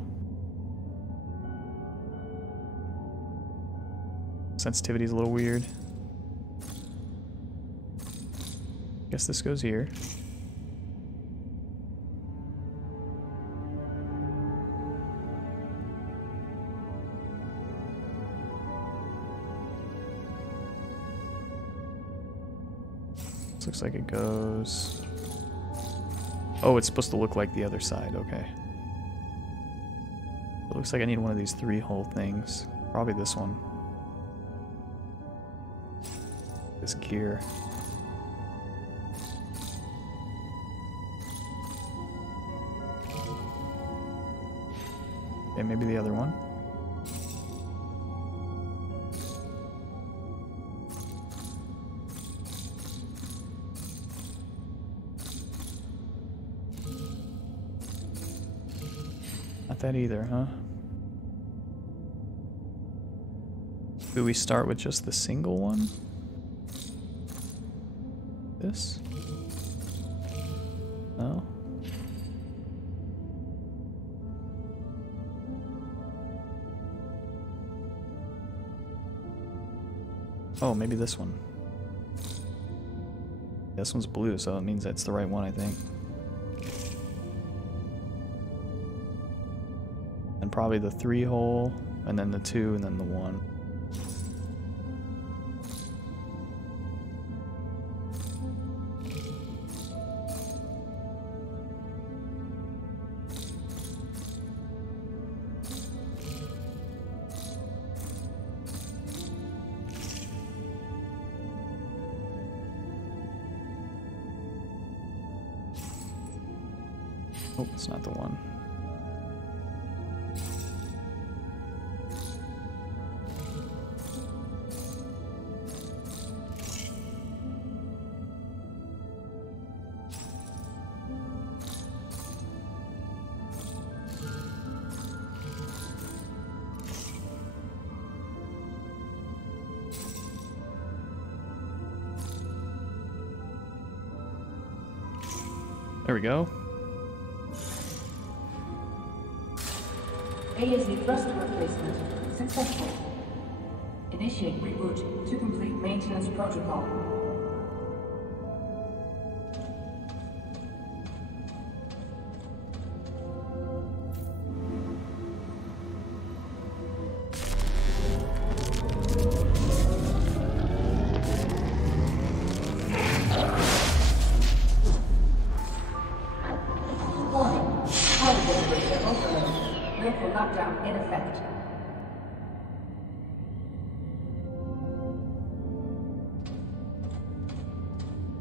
Sensitivity's a little weird. Guess this goes here. This looks like it goes... Oh, it's supposed to look like the other side, okay. It looks like I need one of these 3-hole things. Probably this one. This gear. Okay, maybe the other one. Not that either, huh? Do we start with just the single one? This? No? Oh, maybe this one. This one's blue, so it means that's the right one, I think. And probably the 3 hole, and then the 2, and then the 1. Oh, it's not the one. There we go. ASE thrust replacement successful. Initiate reboot to complete maintenance protocol.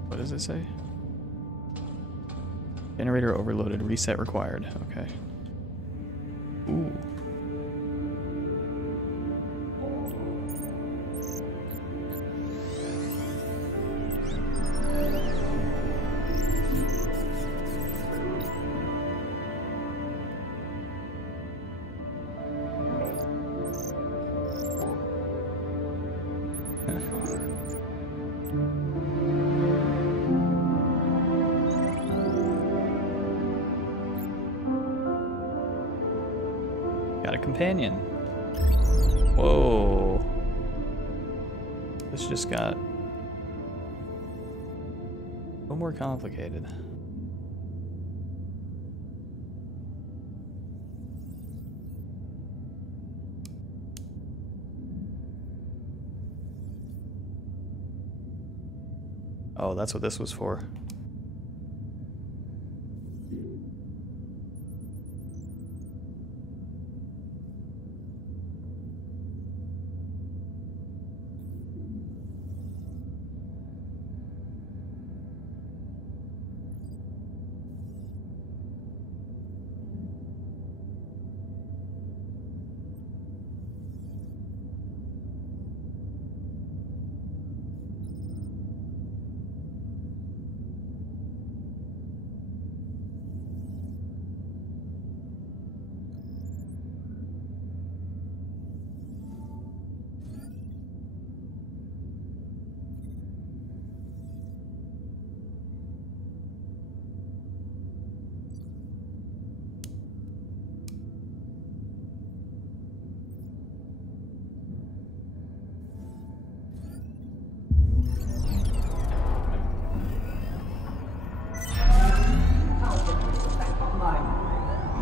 What does it say? Generator overloaded, reset required. Okay. Ooh. Got a companion. Whoa. This just got a little more complicated. Oh, that's what this was for.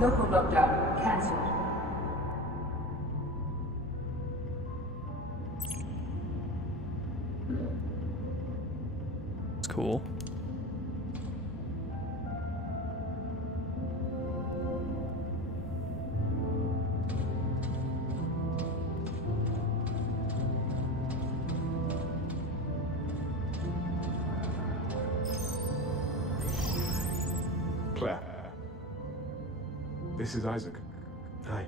Local lockdown cancelled. It's cool. Claire. This is Isaac. Hi.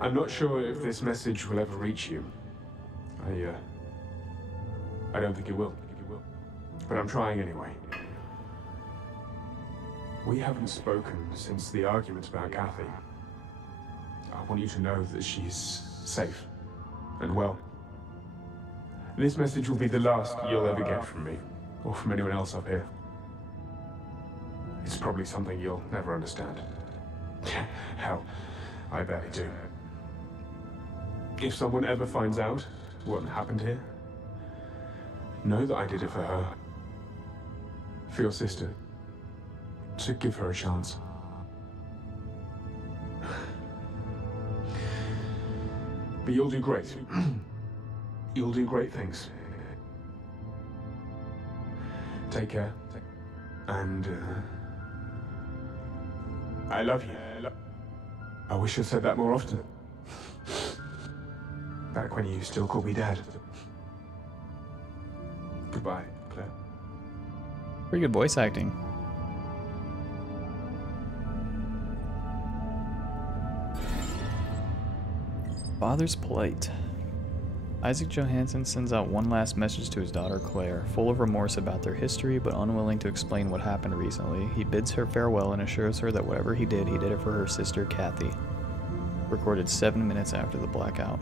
I'm not sure if this message will ever reach you. I don't think it will. But I'm trying anyway. We haven't spoken since the argument about Kathy. I want you to know that she's safe and well. This message will be the last you'll ever get from me, or from anyone else up here. It's probably something you'll never understand. Hell, I barely do. If someone ever finds out what happened here, know that I did it for her. For your sister. To give her a chance. But you'll do great. You'll do great things. Take care. And, I love you. I wish I'd said that more often. Back when you still called me Dad. Goodbye, Claire. Pretty good voice acting. Father's plight. Isaac Johansson sends out one last message to his daughter Claire, full of remorse about their history but unwilling to explain what happened recently. He bids her farewell and assures her that whatever he did it for her sister Kathy. Recorded 7 minutes after the blackout.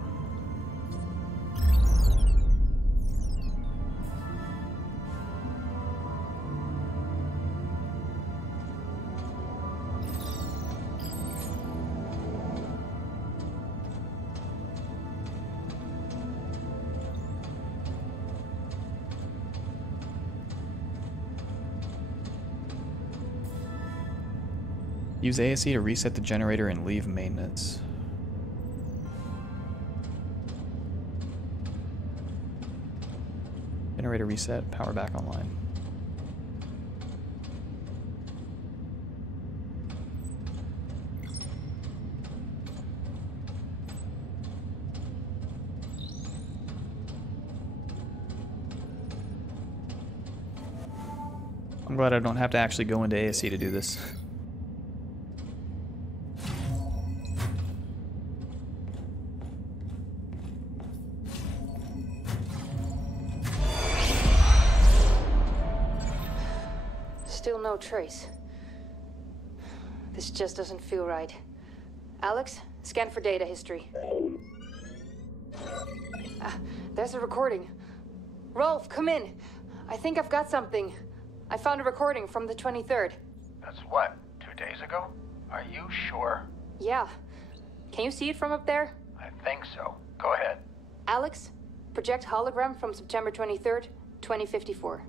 Use ASE to reset the generator and leave maintenance. Generator reset, power back online. I'm glad I don't have to actually go into ASE to do this. Still no trace. This just doesn't feel right. Alex, scan for data history. There's a recording. Rolf, come in. I think I've got something. I found a recording from the 23rd. That's what, 2 days ago? Are you sure? Yeah. Can you see it from up there? I think so. Go ahead. Alex, project hologram from September 23rd, 2054.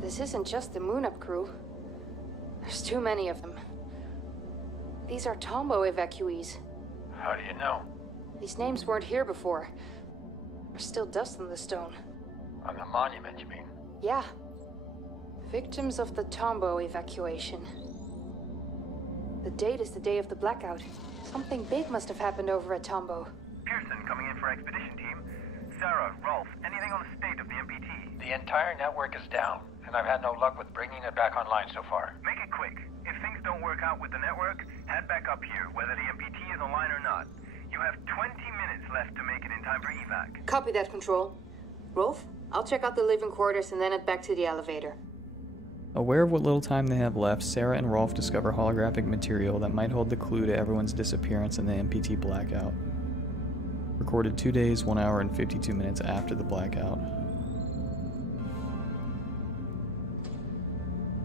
This isn't just the Moon Up crew. There's too many of them. These are Tombow evacuees. How do you know? These names weren't here before. There's still dust on the stone. On the monument, you mean? Yeah. Victims of the Tombow evacuation. The date is the day of the blackout. Something big must have happened over at Tombow. Pearson coming in for expedition team. Sarah, Rolf, anything on the state of the MPT? The entire network is down, and I've had no luck with bringing it back online so far. Make it quick. If things don't work out with the network, head back up here, whether the MPT is online or not. You have 20 minutes left to make it in time for evac. Copy that, Control. Rolf, I'll check out the living quarters and then head back to the elevator. Aware of what little time they have left, Sarah and Rolf discover holographic material that might hold the clue to everyone's disappearance in the MPT blackout. Recorded 2 days, 1 hour, and 52 minutes after the blackout.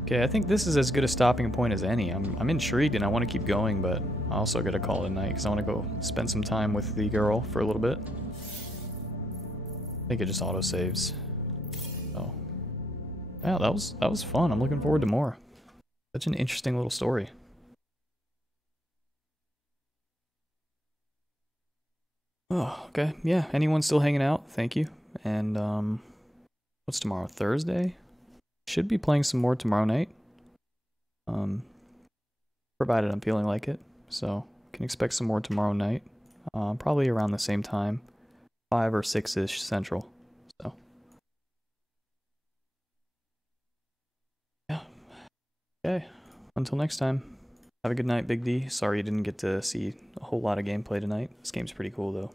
Okay, I think this is as good a stopping point as any. I'm intrigued and I want to keep going, but I also gotta call it a night because I want to go spend some time with the girl for a little bit. I think it just auto-saves. Oh. Yeah, that was fun. I'm looking forward to more. Such an interesting little story. Oh, okay. Yeah, anyone still hanging out? Thank you. And, what's tomorrow? Thursday? Should be playing some more tomorrow night. Provided I'm feeling like it. So, can expect some more tomorrow night. Probably around the same time. 5 or 6-ish Central. So. Yeah. Okay. Until next time. Have a good night, Big D. Sorry you didn't get to see a whole lot of gameplay tonight. This game's pretty cool, though.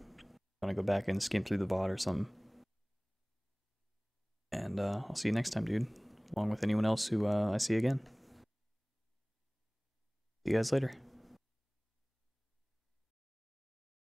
I'm gonna go back and skim through the VOD or something. And I'll see you next time, dude. Along with anyone else who I see again. See you guys later.